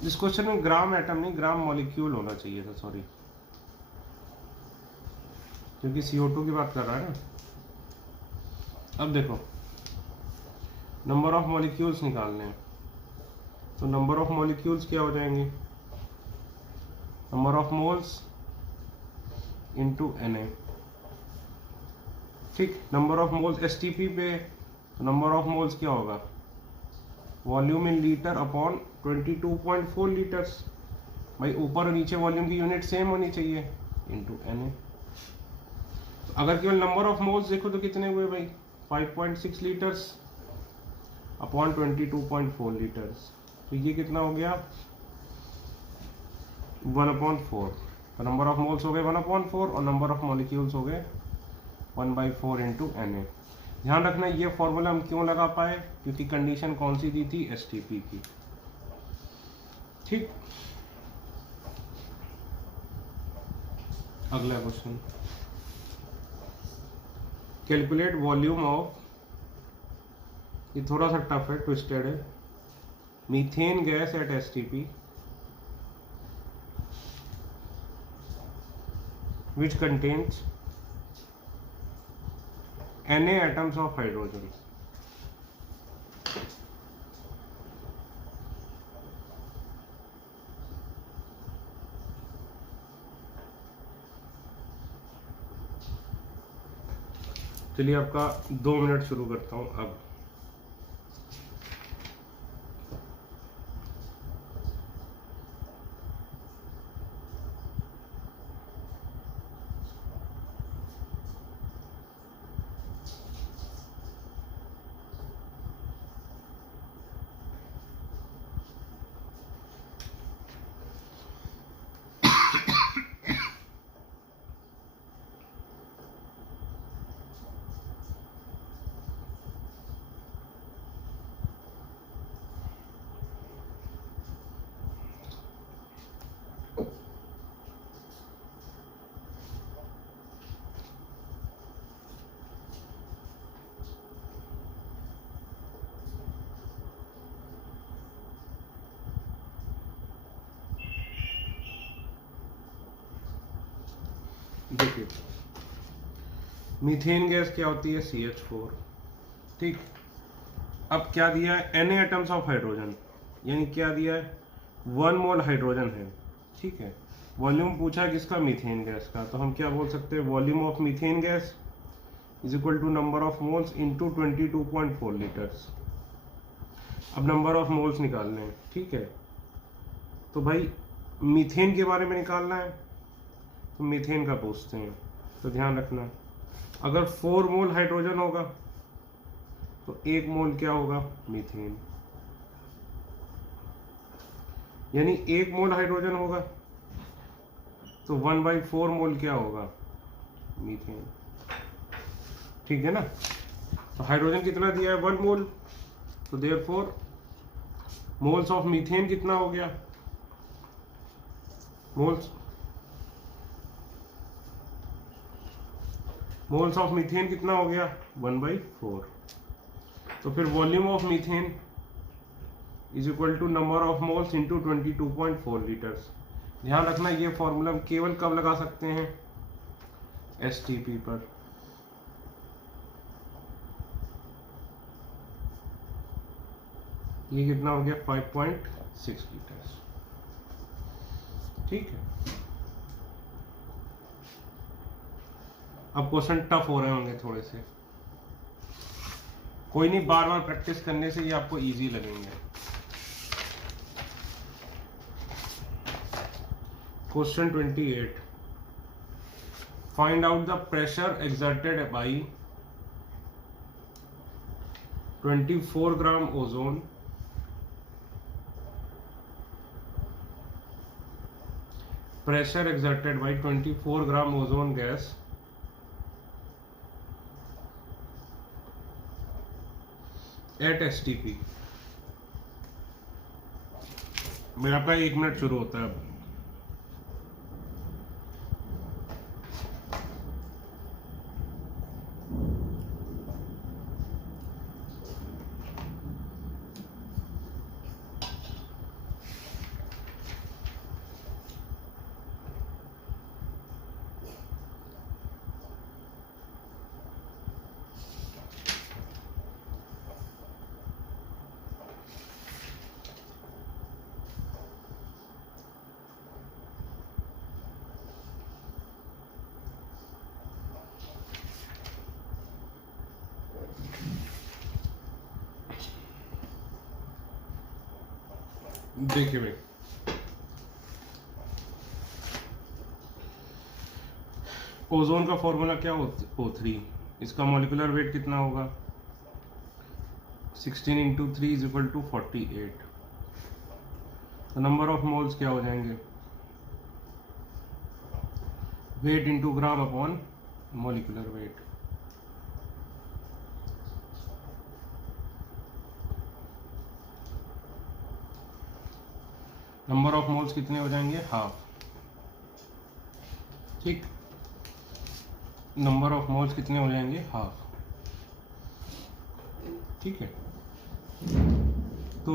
इस क्वेश्चन में ग्राम एटम नहीं, ग्राम मॉलिक्यूल होना चाहिए था, सॉरी, क्योंकि CO2 की बात कर रहा है ना। अब देखो, नंबर ऑफ मॉलिक्यूल्स निकालने हैं, तो नंबर ऑफ मॉलिक्यूल्स क्या हो जाएंगे, number of moles into Na। ठीक, नंबर ऑफ मोल्स STP पे, तो नंबर ऑफ मोल्स क्या होगा, volume in litre upon 22.4 litres. भाई ऊपर और नीचे वॉल्यूम की यूनिट सेम होनी चाहिए, इनटू Na। तो अगर केवल नंबर ऑफ मोल्स देखो तो कितने हुए भाई, 5.6 लीटर्स अपॉन 22.4 लीटर्स, तो ये कितना हो गया, 1/4। तो नंबर ऑफ मोल्स हो गए 1/4 और नंबर ऑफ मॉलिक्यूल्स हो गए 1/4 इंटू Na। ध्यान रखना ये फॉर्मूला हम क्यों लगा पाए, क्योंकि कंडीशन कौन सी दी थी, STP की। ठीक, अगला क्वेश्चन, कैलकुलेट वॉल्यूम ऑफ, ये थोड़ा सा टफ है, ट्विस्टेड है, methane gas at STP which contains Na atoms of hydrogen। चलिए आपका 2 मिनट शुरू करता हूं अब। देखिए, मीथेन गैस क्या होती है, CH4। ठीक, अब क्या दिया है, Na एटम्स ऑफ हाइड्रोजन, यानी क्या दिया है, 1 मोल हाइड्रोजन है। ठीक है, वॉल्यूम पूछा है किसका, मीथेन गैस का, तो हम क्या बोल सकते हैं, volume of methane gas is equal to number of moles into 22.4 litres. अब नंबर ऑफ मोल्स निकालने हैं। ठीक है, तो भाई मीथेन के बारे में निकालना है, तो मीथेन का पूछते हैं, तो ध्यान रखना, अगर 4 मोल हाइड्रोजन होगा तो 1 मोल क्या होगा, मीथेन, यानी 1 मोल हाइड्रोजन होगा तो 1/4 मोल क्या होगा, मीथेन। ठीक है ना, तो हाइड्रोजन कितना दिया है 1 मोल, तो देयरफॉर मोल्स ऑफ मीथेन कितना हो गया, मोल्स ऑफ मीथेन कितना हो गया 1/4। तो फिर volume of methane is equal to number of moles into 22.4 litres. ध्यान रखना ये फॉर्मूला हम केवल कब लगा सकते हैं, एसटीपी पर। ये कितना हो गया 5.6 लीटर्स। ठीक है, अब क्वेश्चन टफ हो रहे होंगे थोड़े से, कोई नहीं, बार बार प्रैक्टिस करने से ये आपको इजी लगेंगे। Question 28, find out the pressure exerted by 24 gram ozone pressure exerted by 24 gram ozone gas at STP। मेरा आपका 1 मिनट शुरू होता है अब। देखिए भाई, ओजोन का फॉर्मूला क्या O3, इसका मॉलिक्यूलर वेट कितना होगा 16 इंटू 3 इज इक्वल टू 48। तो नंबर ऑफ मोल्स क्या हो जाएंगे, weight into gram upon molecular wait. Number of moles कितने हो जाएंगे, हाफ। ठीक, नंबर ऑफ मोल्स कितने हो जाएंगे, हाफ। ठीक है, तो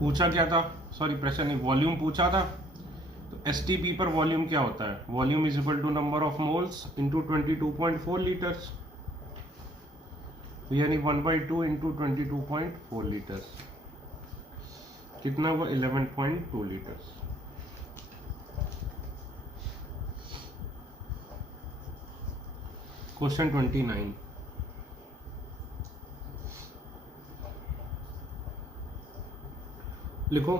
पूछा क्या था, सॉरी प्रेशर नहीं, वॉल्यूम पूछा था। तो एसटीपी पर वॉल्यूम क्या होता है, volume is equal to number of moles into 22.4 litres, यानी 1/2 इंटू 22.4 लीटर्स, कितना हुआ 11.2 लीटर्स। क्वेश्चन 29, लिखो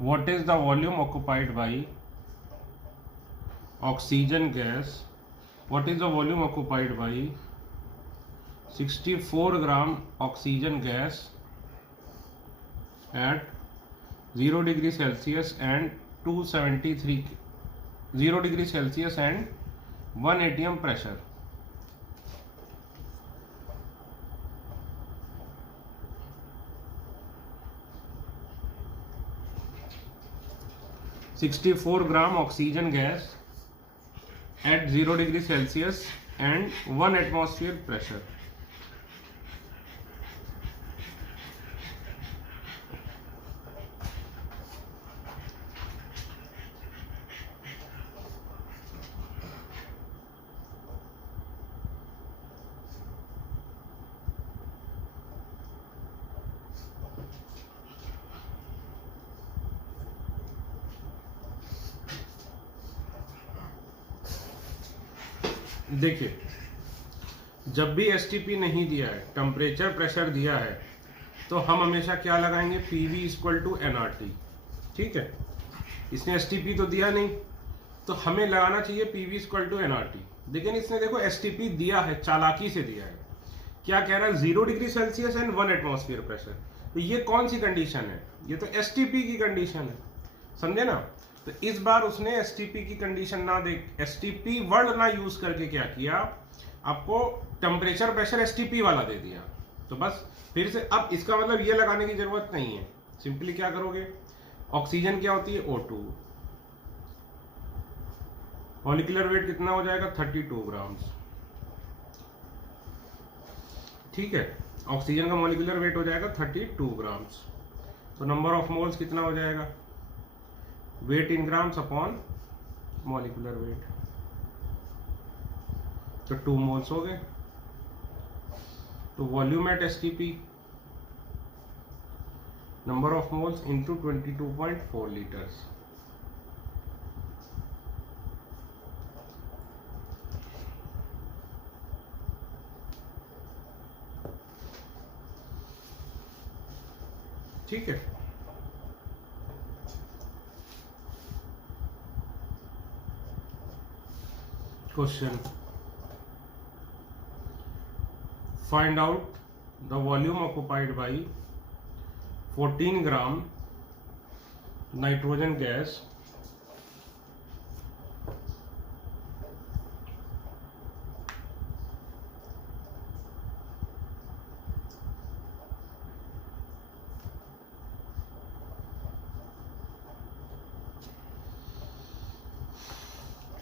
what is the volume occupied by oxygen gas, what is the volume occupied bye 64 gram oxygen gas at 0 degree Celsius and 273 0 degree Celsius and 1 atm pressure। (64 gram oxygen gas at 0 degree Celsius and 1 atmosphere pressure। देखिए, जब भी एसटीपी नहीं दिया है, टेम्परेचर प्रेशर दिया है, तो हम हमेशा क्या लगाएंगे, पीवी इक्वल टू एनआरटी। ठीक है, इसने एसटीपी तो दिया नहीं, तो हमें लगाना चाहिए पीवी इक्वल टू एनआरटी। लेकिन इसने देखो एसटीपी दिया है, चालाकी से दिया है। क्या कह रहा है, 0 degree Celsius and 1 atmosphere pressure. तो ये कौन सी कंडीशन है, ये तो एसटीपी की कंडीशन है, समझे ना। तो इस बार उसने एसटीपी की कंडीशन ना देख, एसटीपी वर्ड ना यूज करके क्या किया, आपको टेम्परेचर प्रेशर एसटीपी वाला दे दिया। तो बस फिर से अब इसका मतलब ये लगाने की जरूरत नहीं है, सिंपली क्या करोगे, ऑक्सीजन क्या होती है O2, मॉलिक्यूलर वेट कितना हो जाएगा 32 ग्राम्स, ठीक है, ऑक्सीजन का मॉलिक्यूलर वेट हो जाएगा 32 ग्राम्स। तो नंबर ऑफ मोल्स कितना हो जाएगा, weight in grams upon molecular weight, तो 2 मोल्स हो गए। तो volume at STP, number of moles into 22.4 litres. ठीक है, question, find out the volume occupied by 14 gram nitrogen gas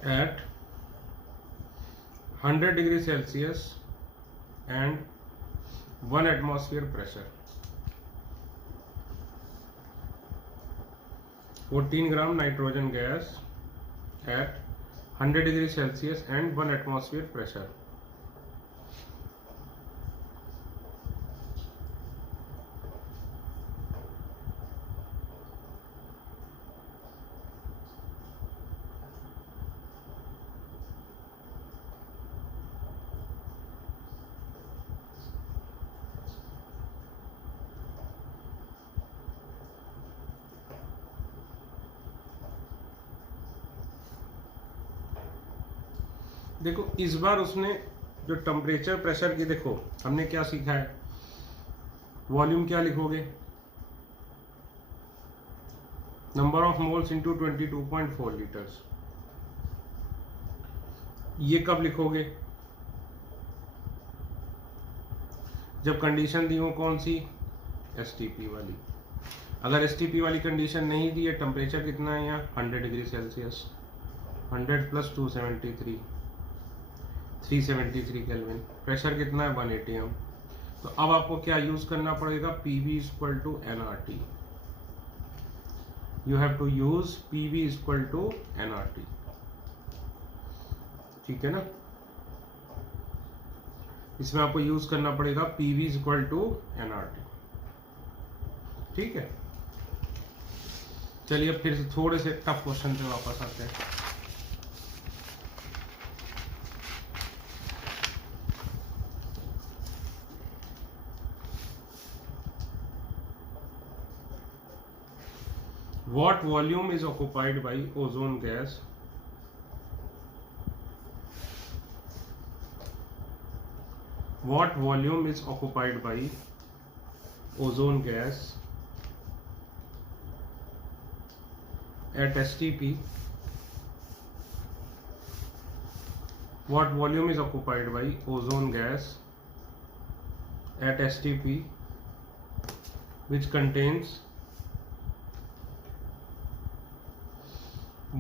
at 100 degree Celsius and 1 atmosphere pressure। 14 gram nitrogen gas at 100 degree Celsius and 1 atmosphere pressure। देखो इस बार उसने जो टेम्परेचर प्रेशर की, देखो हमने क्या सीखा है, वॉल्यूम क्या लिखोगे, number of moles into 22.4 litres. ये कब लिखोगे, जब कंडीशन दी हो कौन सी, एसटीपी वाली। अगर एसटीपी वाली कंडीशन नहीं दी है, टेम्परेचर कितना है यहाँ 100 degree Celsius, 100 plus 273 373 kelvin, pressure कितना है 1 atm। तो अब आपको क्या यूज करना पड़ेगा, PV equal to NRT, you have to use PV equal to NRT, ठीक है ना। इसमें आपको यूज करना पड़ेगा पीवी इक्वल टू एनआरटी, ठीक है। चलिए अब फिर से थोड़े से टफ क्वेश्चन पे वापस आते हैं। What volume is occupied by ozone gas What volume is occupied by ozone gas at STP? What volume is occupied by ozone gas at STP which contains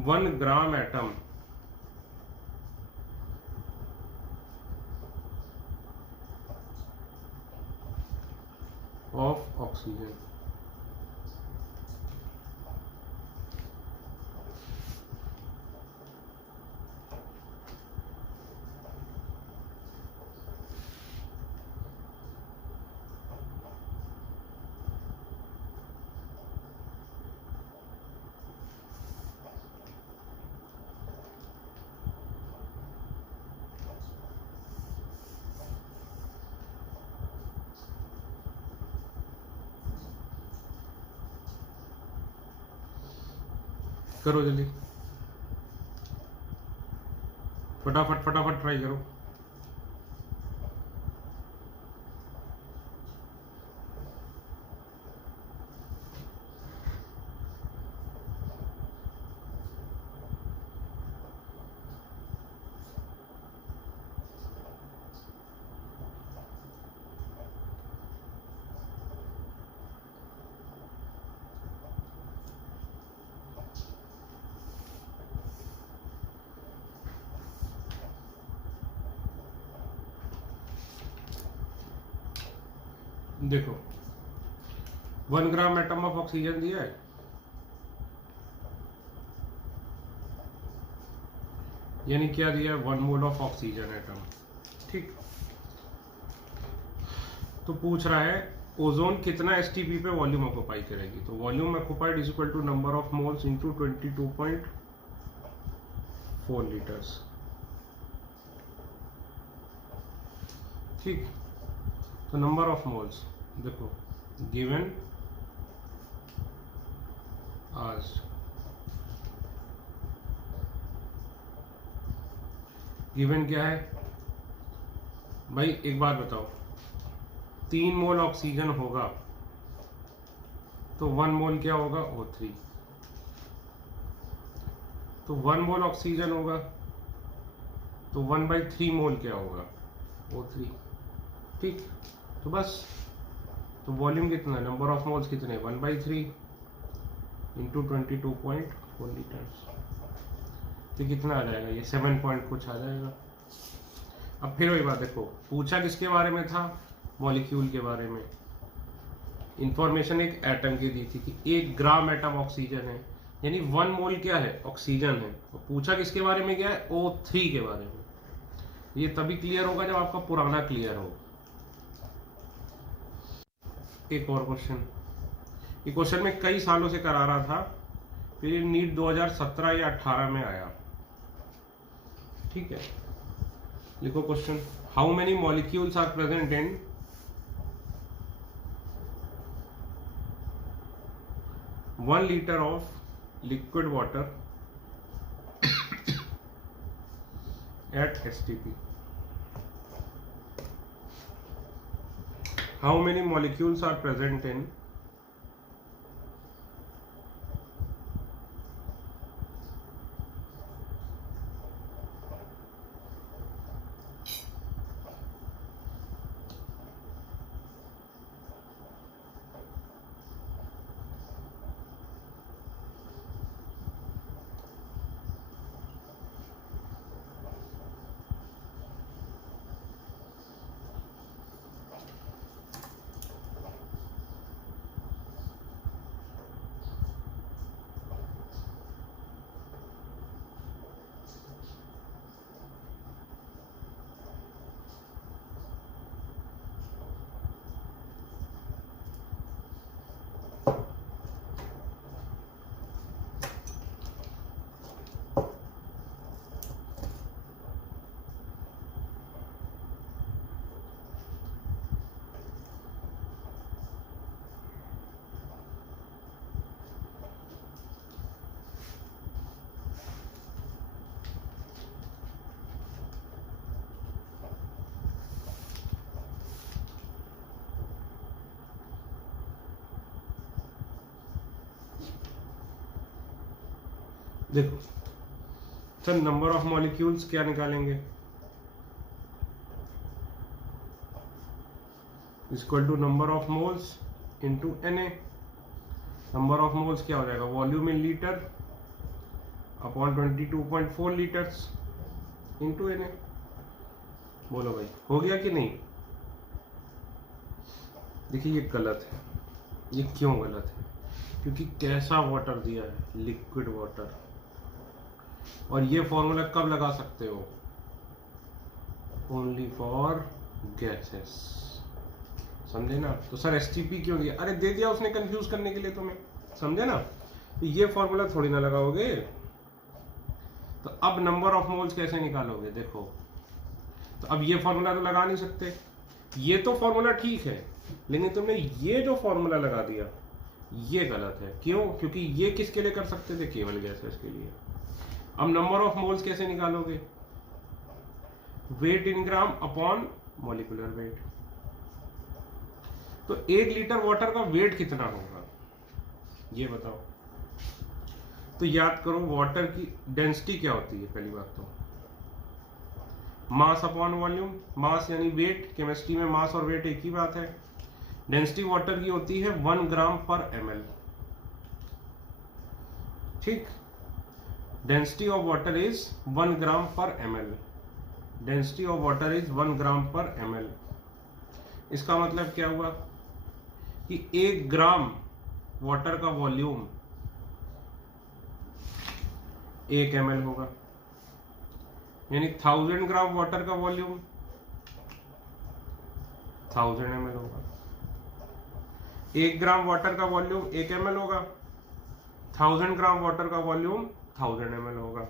1 gram atom of oxygen? करो जल्दी, फटाफट फटाफट ट्राई करो। देखो 1 ग्राम एटम ऑफ ऑक्सीजन दिया है, यानी क्या दिया है 1 मोल ऑफ ऑक्सीजन एटम। ठीक, तो पूछ रहा है ओजोन कितना एसटीपी पे वॉल्यूम ऑक्युपाई करेगी, तो volume occupied is equal to number of moles into 22.4 litres. ठीक, तो नंबर ऑफ मोल्स देखो गिवन आज गिवन क्या है भाई, एक बात बताओ, 3 मोल ऑक्सीजन होगा तो 1 मोल क्या होगा O3, तो 1 मोल ऑक्सीजन होगा तो 1/3 मोल क्या होगा O3। ठीक, तो बस, तो वॉल्यूम कितना है, नंबर ऑफ मोल्स कितने 1/3 इंटू 22.4 लीटर्स, तो कितना आ जाएगा ये 7 पॉइंट कुछ आ जाएगा। अब फिर वही बात देखो, पूछा किसके बारे में था, मॉलिक्यूल के बारे में। इंफॉर्मेशन एक एटम की दी थी कि 1 ग्राम एटम ऑक्सीजन है, यानी 1 मोल क्या है ऑक्सीजन है। तो पूछा किसके बारे में, क्या है O3 के बारे में। ये तभी क्लियर होगा जब आपका पुराना क्लियर हो। एक और क्वेश्चन, ये क्वेश्चन में कई सालों से करा रहा था, फिर नीट 2017 या 18 में आया। ठीक है, लिखो question, how many molecules are present in 1 liter of liquid water at STP? How many molecules are present in देखो सर नंबर ऑफ मॉलिक्यूल्स क्या निकालेंगे, equal to number of moles into Na। Number of moles क्या हो जाएगा, volume in litre upon 22.4 litres into Na। बोलो भाई हो गया कि नहीं। देखिए ये गलत है, ये क्यों गलत है, क्योंकि कैसा वाटर दिया है, लिक्विड वाटर, और ये फॉर्मूला कब लगा सकते हो, ओनली फॉर गैसेस, समझे ना। तो सर एसटीपी क्यों दिया, अरे दे दिया उसने कंफ्यूज करने के लिए तुम्हें, समझे ना। तो ये फॉर्मूला थोड़ी ना लगाओगे। तो अब नंबर ऑफ मोल्स कैसे निकालोगे, देखो तो अब ये फॉर्मूला तो लगा नहीं सकते, ये तो फॉर्मूला ठीक है, लेकिन तुमने ये जो फॉर्मूला लगा दिया ये गलत है। क्यों, क्योंकि ये किसके लिए कर सकते थे, केवल गैसेस के लिए। अब नंबर ऑफ मोल्स कैसे निकालोगे, wait in gram upon molecular weight. तो 1 लीटर वाटर का वेट कितना होगा ये बताओ। तो याद करो वाटर की डेंसिटी क्या होती है, पहली बात तो मास अपॉन वॉल्यूम, मास यानी वेट, केमिस्ट्री में मास और वेट एक ही बात है। डेंसिटी वाटर की होती है 1 ग्राम पर ml। ठीक, डेंसिटी ऑफ वाटर इज 1 ग्राम पर ml, density of water is 1 ग्राम पर ml। इसका मतलब क्या हुआ, कि 1 ग्राम वाटर का वॉल्यूम 1 ml होगा, यानी 1000 ग्राम वाटर का वॉल्यूम 1000 ml होगा। 1 ग्राम वाटर का वॉल्यूम 1 ml होगा, 1000 ग्राम वाटर का वॉल्यूम 1000 ml होगा।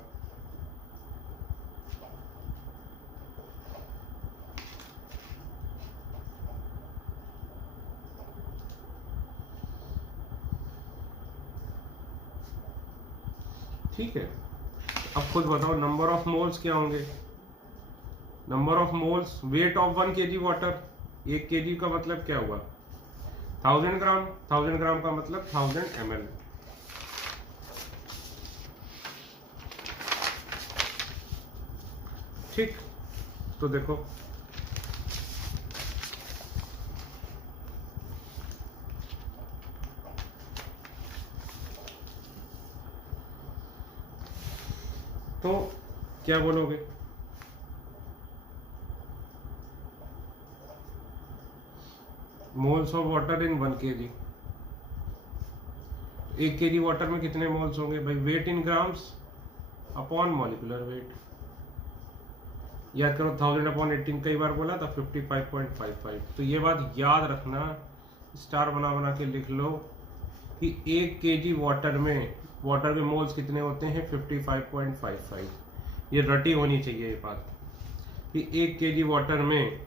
ठीक है, अब खुद बताओ नंबर ऑफ मोल्स क्या होंगे। Number of moles, weight of 1 kg water, 1 kg का मतलब क्या हुआ 1000 ग्राम, 1000 ग्राम का मतलब 1000 ml। ठीक, तो देखो तो क्या बोलोगे, moles of water in 1 kg। 1 kg water में कितने मोल्स होंगे भाई, weight in grams upon molecular weight. याद करो 1000/18 कई बार बोला था 55.55। तो ये बात याद रखना, स्टार बना बना के लिख लो कि 1 kg वाटर में वाटर के मोल्स कितने होते हैं 55.55। ये रटी होनी चाहिए ये बात कि 1 kg वाटर में,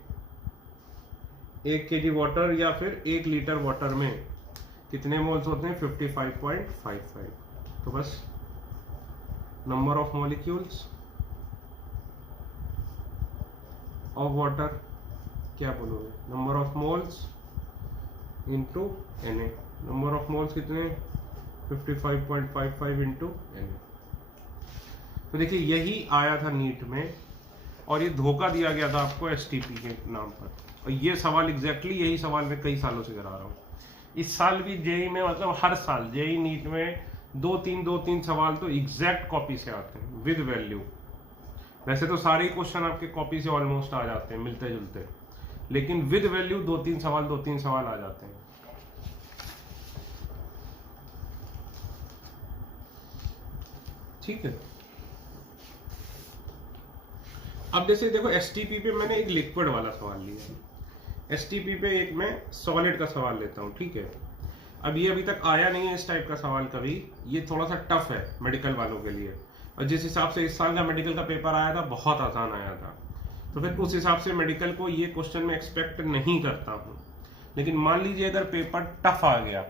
1 kg वाटर या फिर 1 लीटर वाटर में कितने मोल्स होते हैं 55.55। तो बस number of molecules of water क्या बोलोगे, number of moles into Na। Number of moles कितने 55.55 इंटू Na। तो देखिए यही आया था नीट में और ये धोखा दिया गया था आपको STP के नाम पर। और ये सवाल एग्जैक्टली यही सवाल मैं कई सालों से करा रहा हूँ। इस साल भी जेई में, मतलब हर साल जेई नीट में 2-3 सवाल तो एग्जैक्ट कॉपी से आते हैं विद वैल्यू। वैसे तो सारे क्वेश्चन आपके कॉपी से ऑलमोस्ट आ जाते हैं मिलते जुलते, लेकिन विद वैल्यू 2-3 सवाल आ जाते हैं। ठीक है, अब जैसे देखो STP पे मैंने एक लिक्विड वाला सवाल लिया, STP पे एक मैं सॉलिड का सवाल लेता हूँ। ठीक है, अब ये अभी तक आया नहीं है इस टाइप का सवाल कभी, ये थोड़ा सा टफ है मेडिकल वालों के लिए। और जिस हिसाब से इस साल का मेडिकल का पेपर आया था बहुत आसान आया था, तो फिर उस हिसाब से मेडिकल को ये क्वेश्चन में एक्सपेक्ट नहीं करता हूँ। लेकिन मान लीजिए अगर पेपर टफ आ गया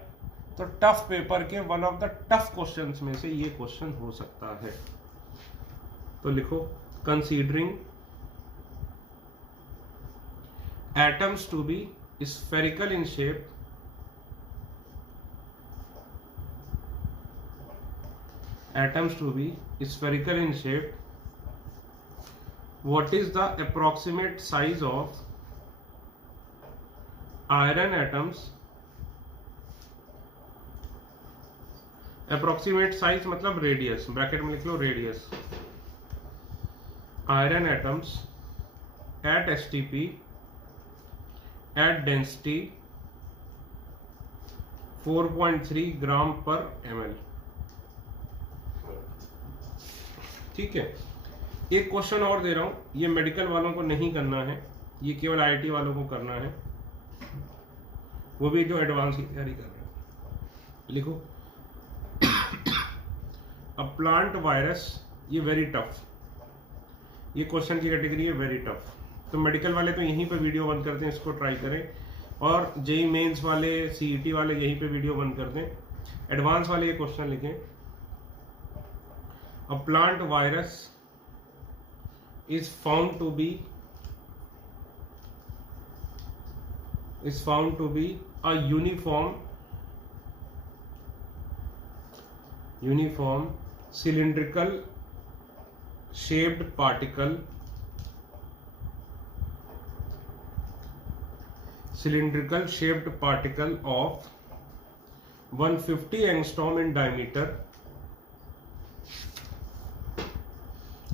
तो टफ पेपर के one of the tough questions में से ये क्वेश्चन हो सकता है। तो लिखो, considering atoms to be spherical in shape, atoms to be spherical in shape, what is the approximate size of iron atoms? approximate size मतलब रेडियस, ब्रैकेट में लिख लो radius, iron atoms at STP at density 4.3 gram पर ml। ठीक है, एक क्वेश्चन और दे रहा हूं, ये मेडिकल वालों को नहीं करना है, ये केवल IIT वालों को करना है, वो भी जो एडवांस की तैयारी कर रहे हैं। लिखो, अ प्लांट वायरस, ये वेरी टफ, ये क्वेश्चन की कैटेगरी है वेरी टफ। तो मेडिकल वाले तो यहीं पे वीडियो बंद करते हैं, इसको ट्राई करें, और जेई मेंस वाले CET वाले यहीं पे वीडियो बंद कर दें। एडवांस वाले ये क्वेश्चन लिखें, a plant virus is found to be a uniform cylindrical shaped particle of 150 angstrom in diameter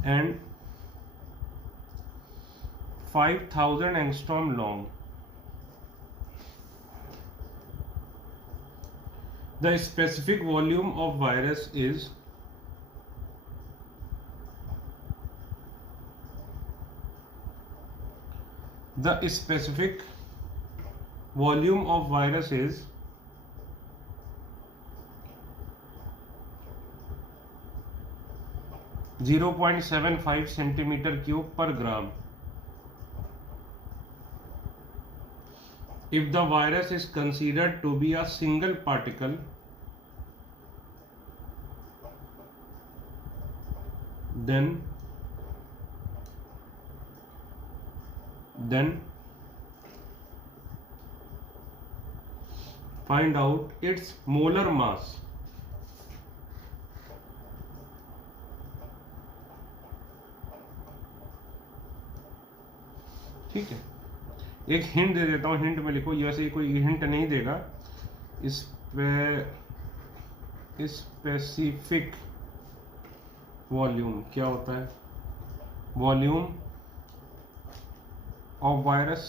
and 5000 angstrom long। The specific volume of virus is the specific volume of virus is 0.75 centimeter cube per gram. If the virus is considered to be a single particle, then find out its molar mass. ठीक है, एक हिंट दे देता हूँ, हिंट में लिखो, ये वैसे कोई हिंट नहीं देगा। इस पे स्पेसिफिक वॉल्यूम क्या होता है? Volume of virus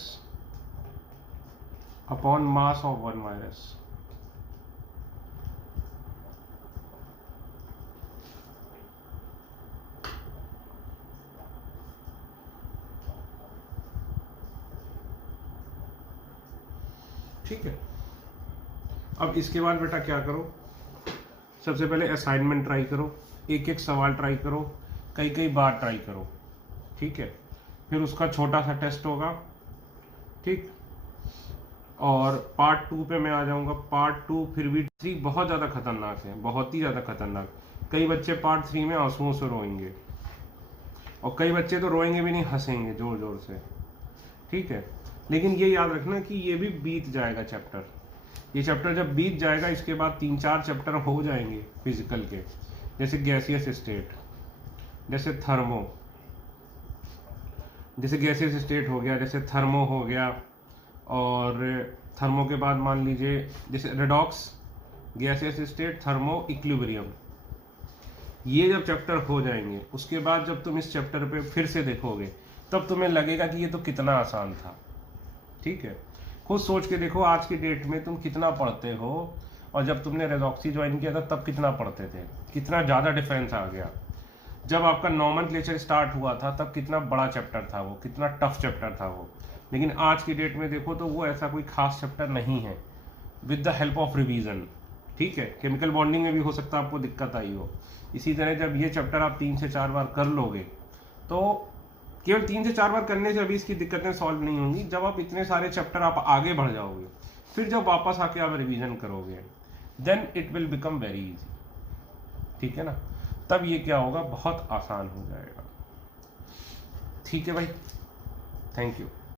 upon mass of one virus. ठीक है, अब इसके बाद बेटा क्या करो, सबसे पहले असाइनमेंट ट्राई करो, एक एक सवाल ट्राई करो, कई कई बार ट्राई करो। ठीक है, फिर उसका छोटा सा टेस्ट होगा। ठीक, और पार्ट 2 पे मैं आ जाऊंगा। पार्ट 2 फिर भी 3 बहुत ज़्यादा खतरनाक है, बहुत ही ज़्यादा खतरनाक। कई बच्चे पार्ट 3 में आंसुओं से रोएंगे, और कई बच्चे तो रोएंगे भी नहीं, हंसेंगे जोर जोर से। ठीक है, लेकिन ये याद रखना कि ये भी बीत जाएगा चैप्टर। ये चैप्टर जब बीत जाएगा, इसके बाद 3-4 चैप्टर हो जाएंगे फिजिकल के, जैसे गैसियस स्टेट, जैसे थर्मो, जैसे गैसियस स्टेट हो गया, जैसे थर्मो हो गया, और थर्मो के बाद मान लीजिए जैसे redox, gaseous state, thermo, equilibrium. ये जब चैप्टर हो जाएंगे, उसके बाद जब तुम इस चैप्टर पे फिर से देखोगे, तब तुम्हें लगेगा कि ये तो कितना आसान था। ठीक है, खुद सोच के देखो आज की डेट में तुम कितना पढ़ते हो, और जब तुमने रेडॉक्सी ज्वाइन किया था तब कितना पढ़ते थे, कितना ज़्यादा डिफरेंस आ गया। जब आपका नॉमेनक्लेचर स्टार्ट हुआ था तब कितना बड़ा चैप्टर था वो, कितना टफ चैप्टर था वो। लेकिन आज की डेट में देखो तो वो ऐसा कोई खास चैप्टर नहीं है, with the help of revision. ठीक है, केमिकल बॉन्डिंग में भी हो सकता है आपको दिक्कत आई हो। इसी तरह जब ये चैप्टर आप 3 से 4 बार कर लोगे, तो केवल 3 से 4 बार करने से अभी इसकी दिक्कतें सॉल्व नहीं होंगी। जब आप इतने सारे चैप्टर आप आगे बढ़ जाओगे, फिर जब वापस आके आप रिवीजन करोगे, then it will become very easy. ठीक है ना, तब ये क्या होगा, बहुत आसान हो जाएगा। ठीक है भाई, थैंक यू।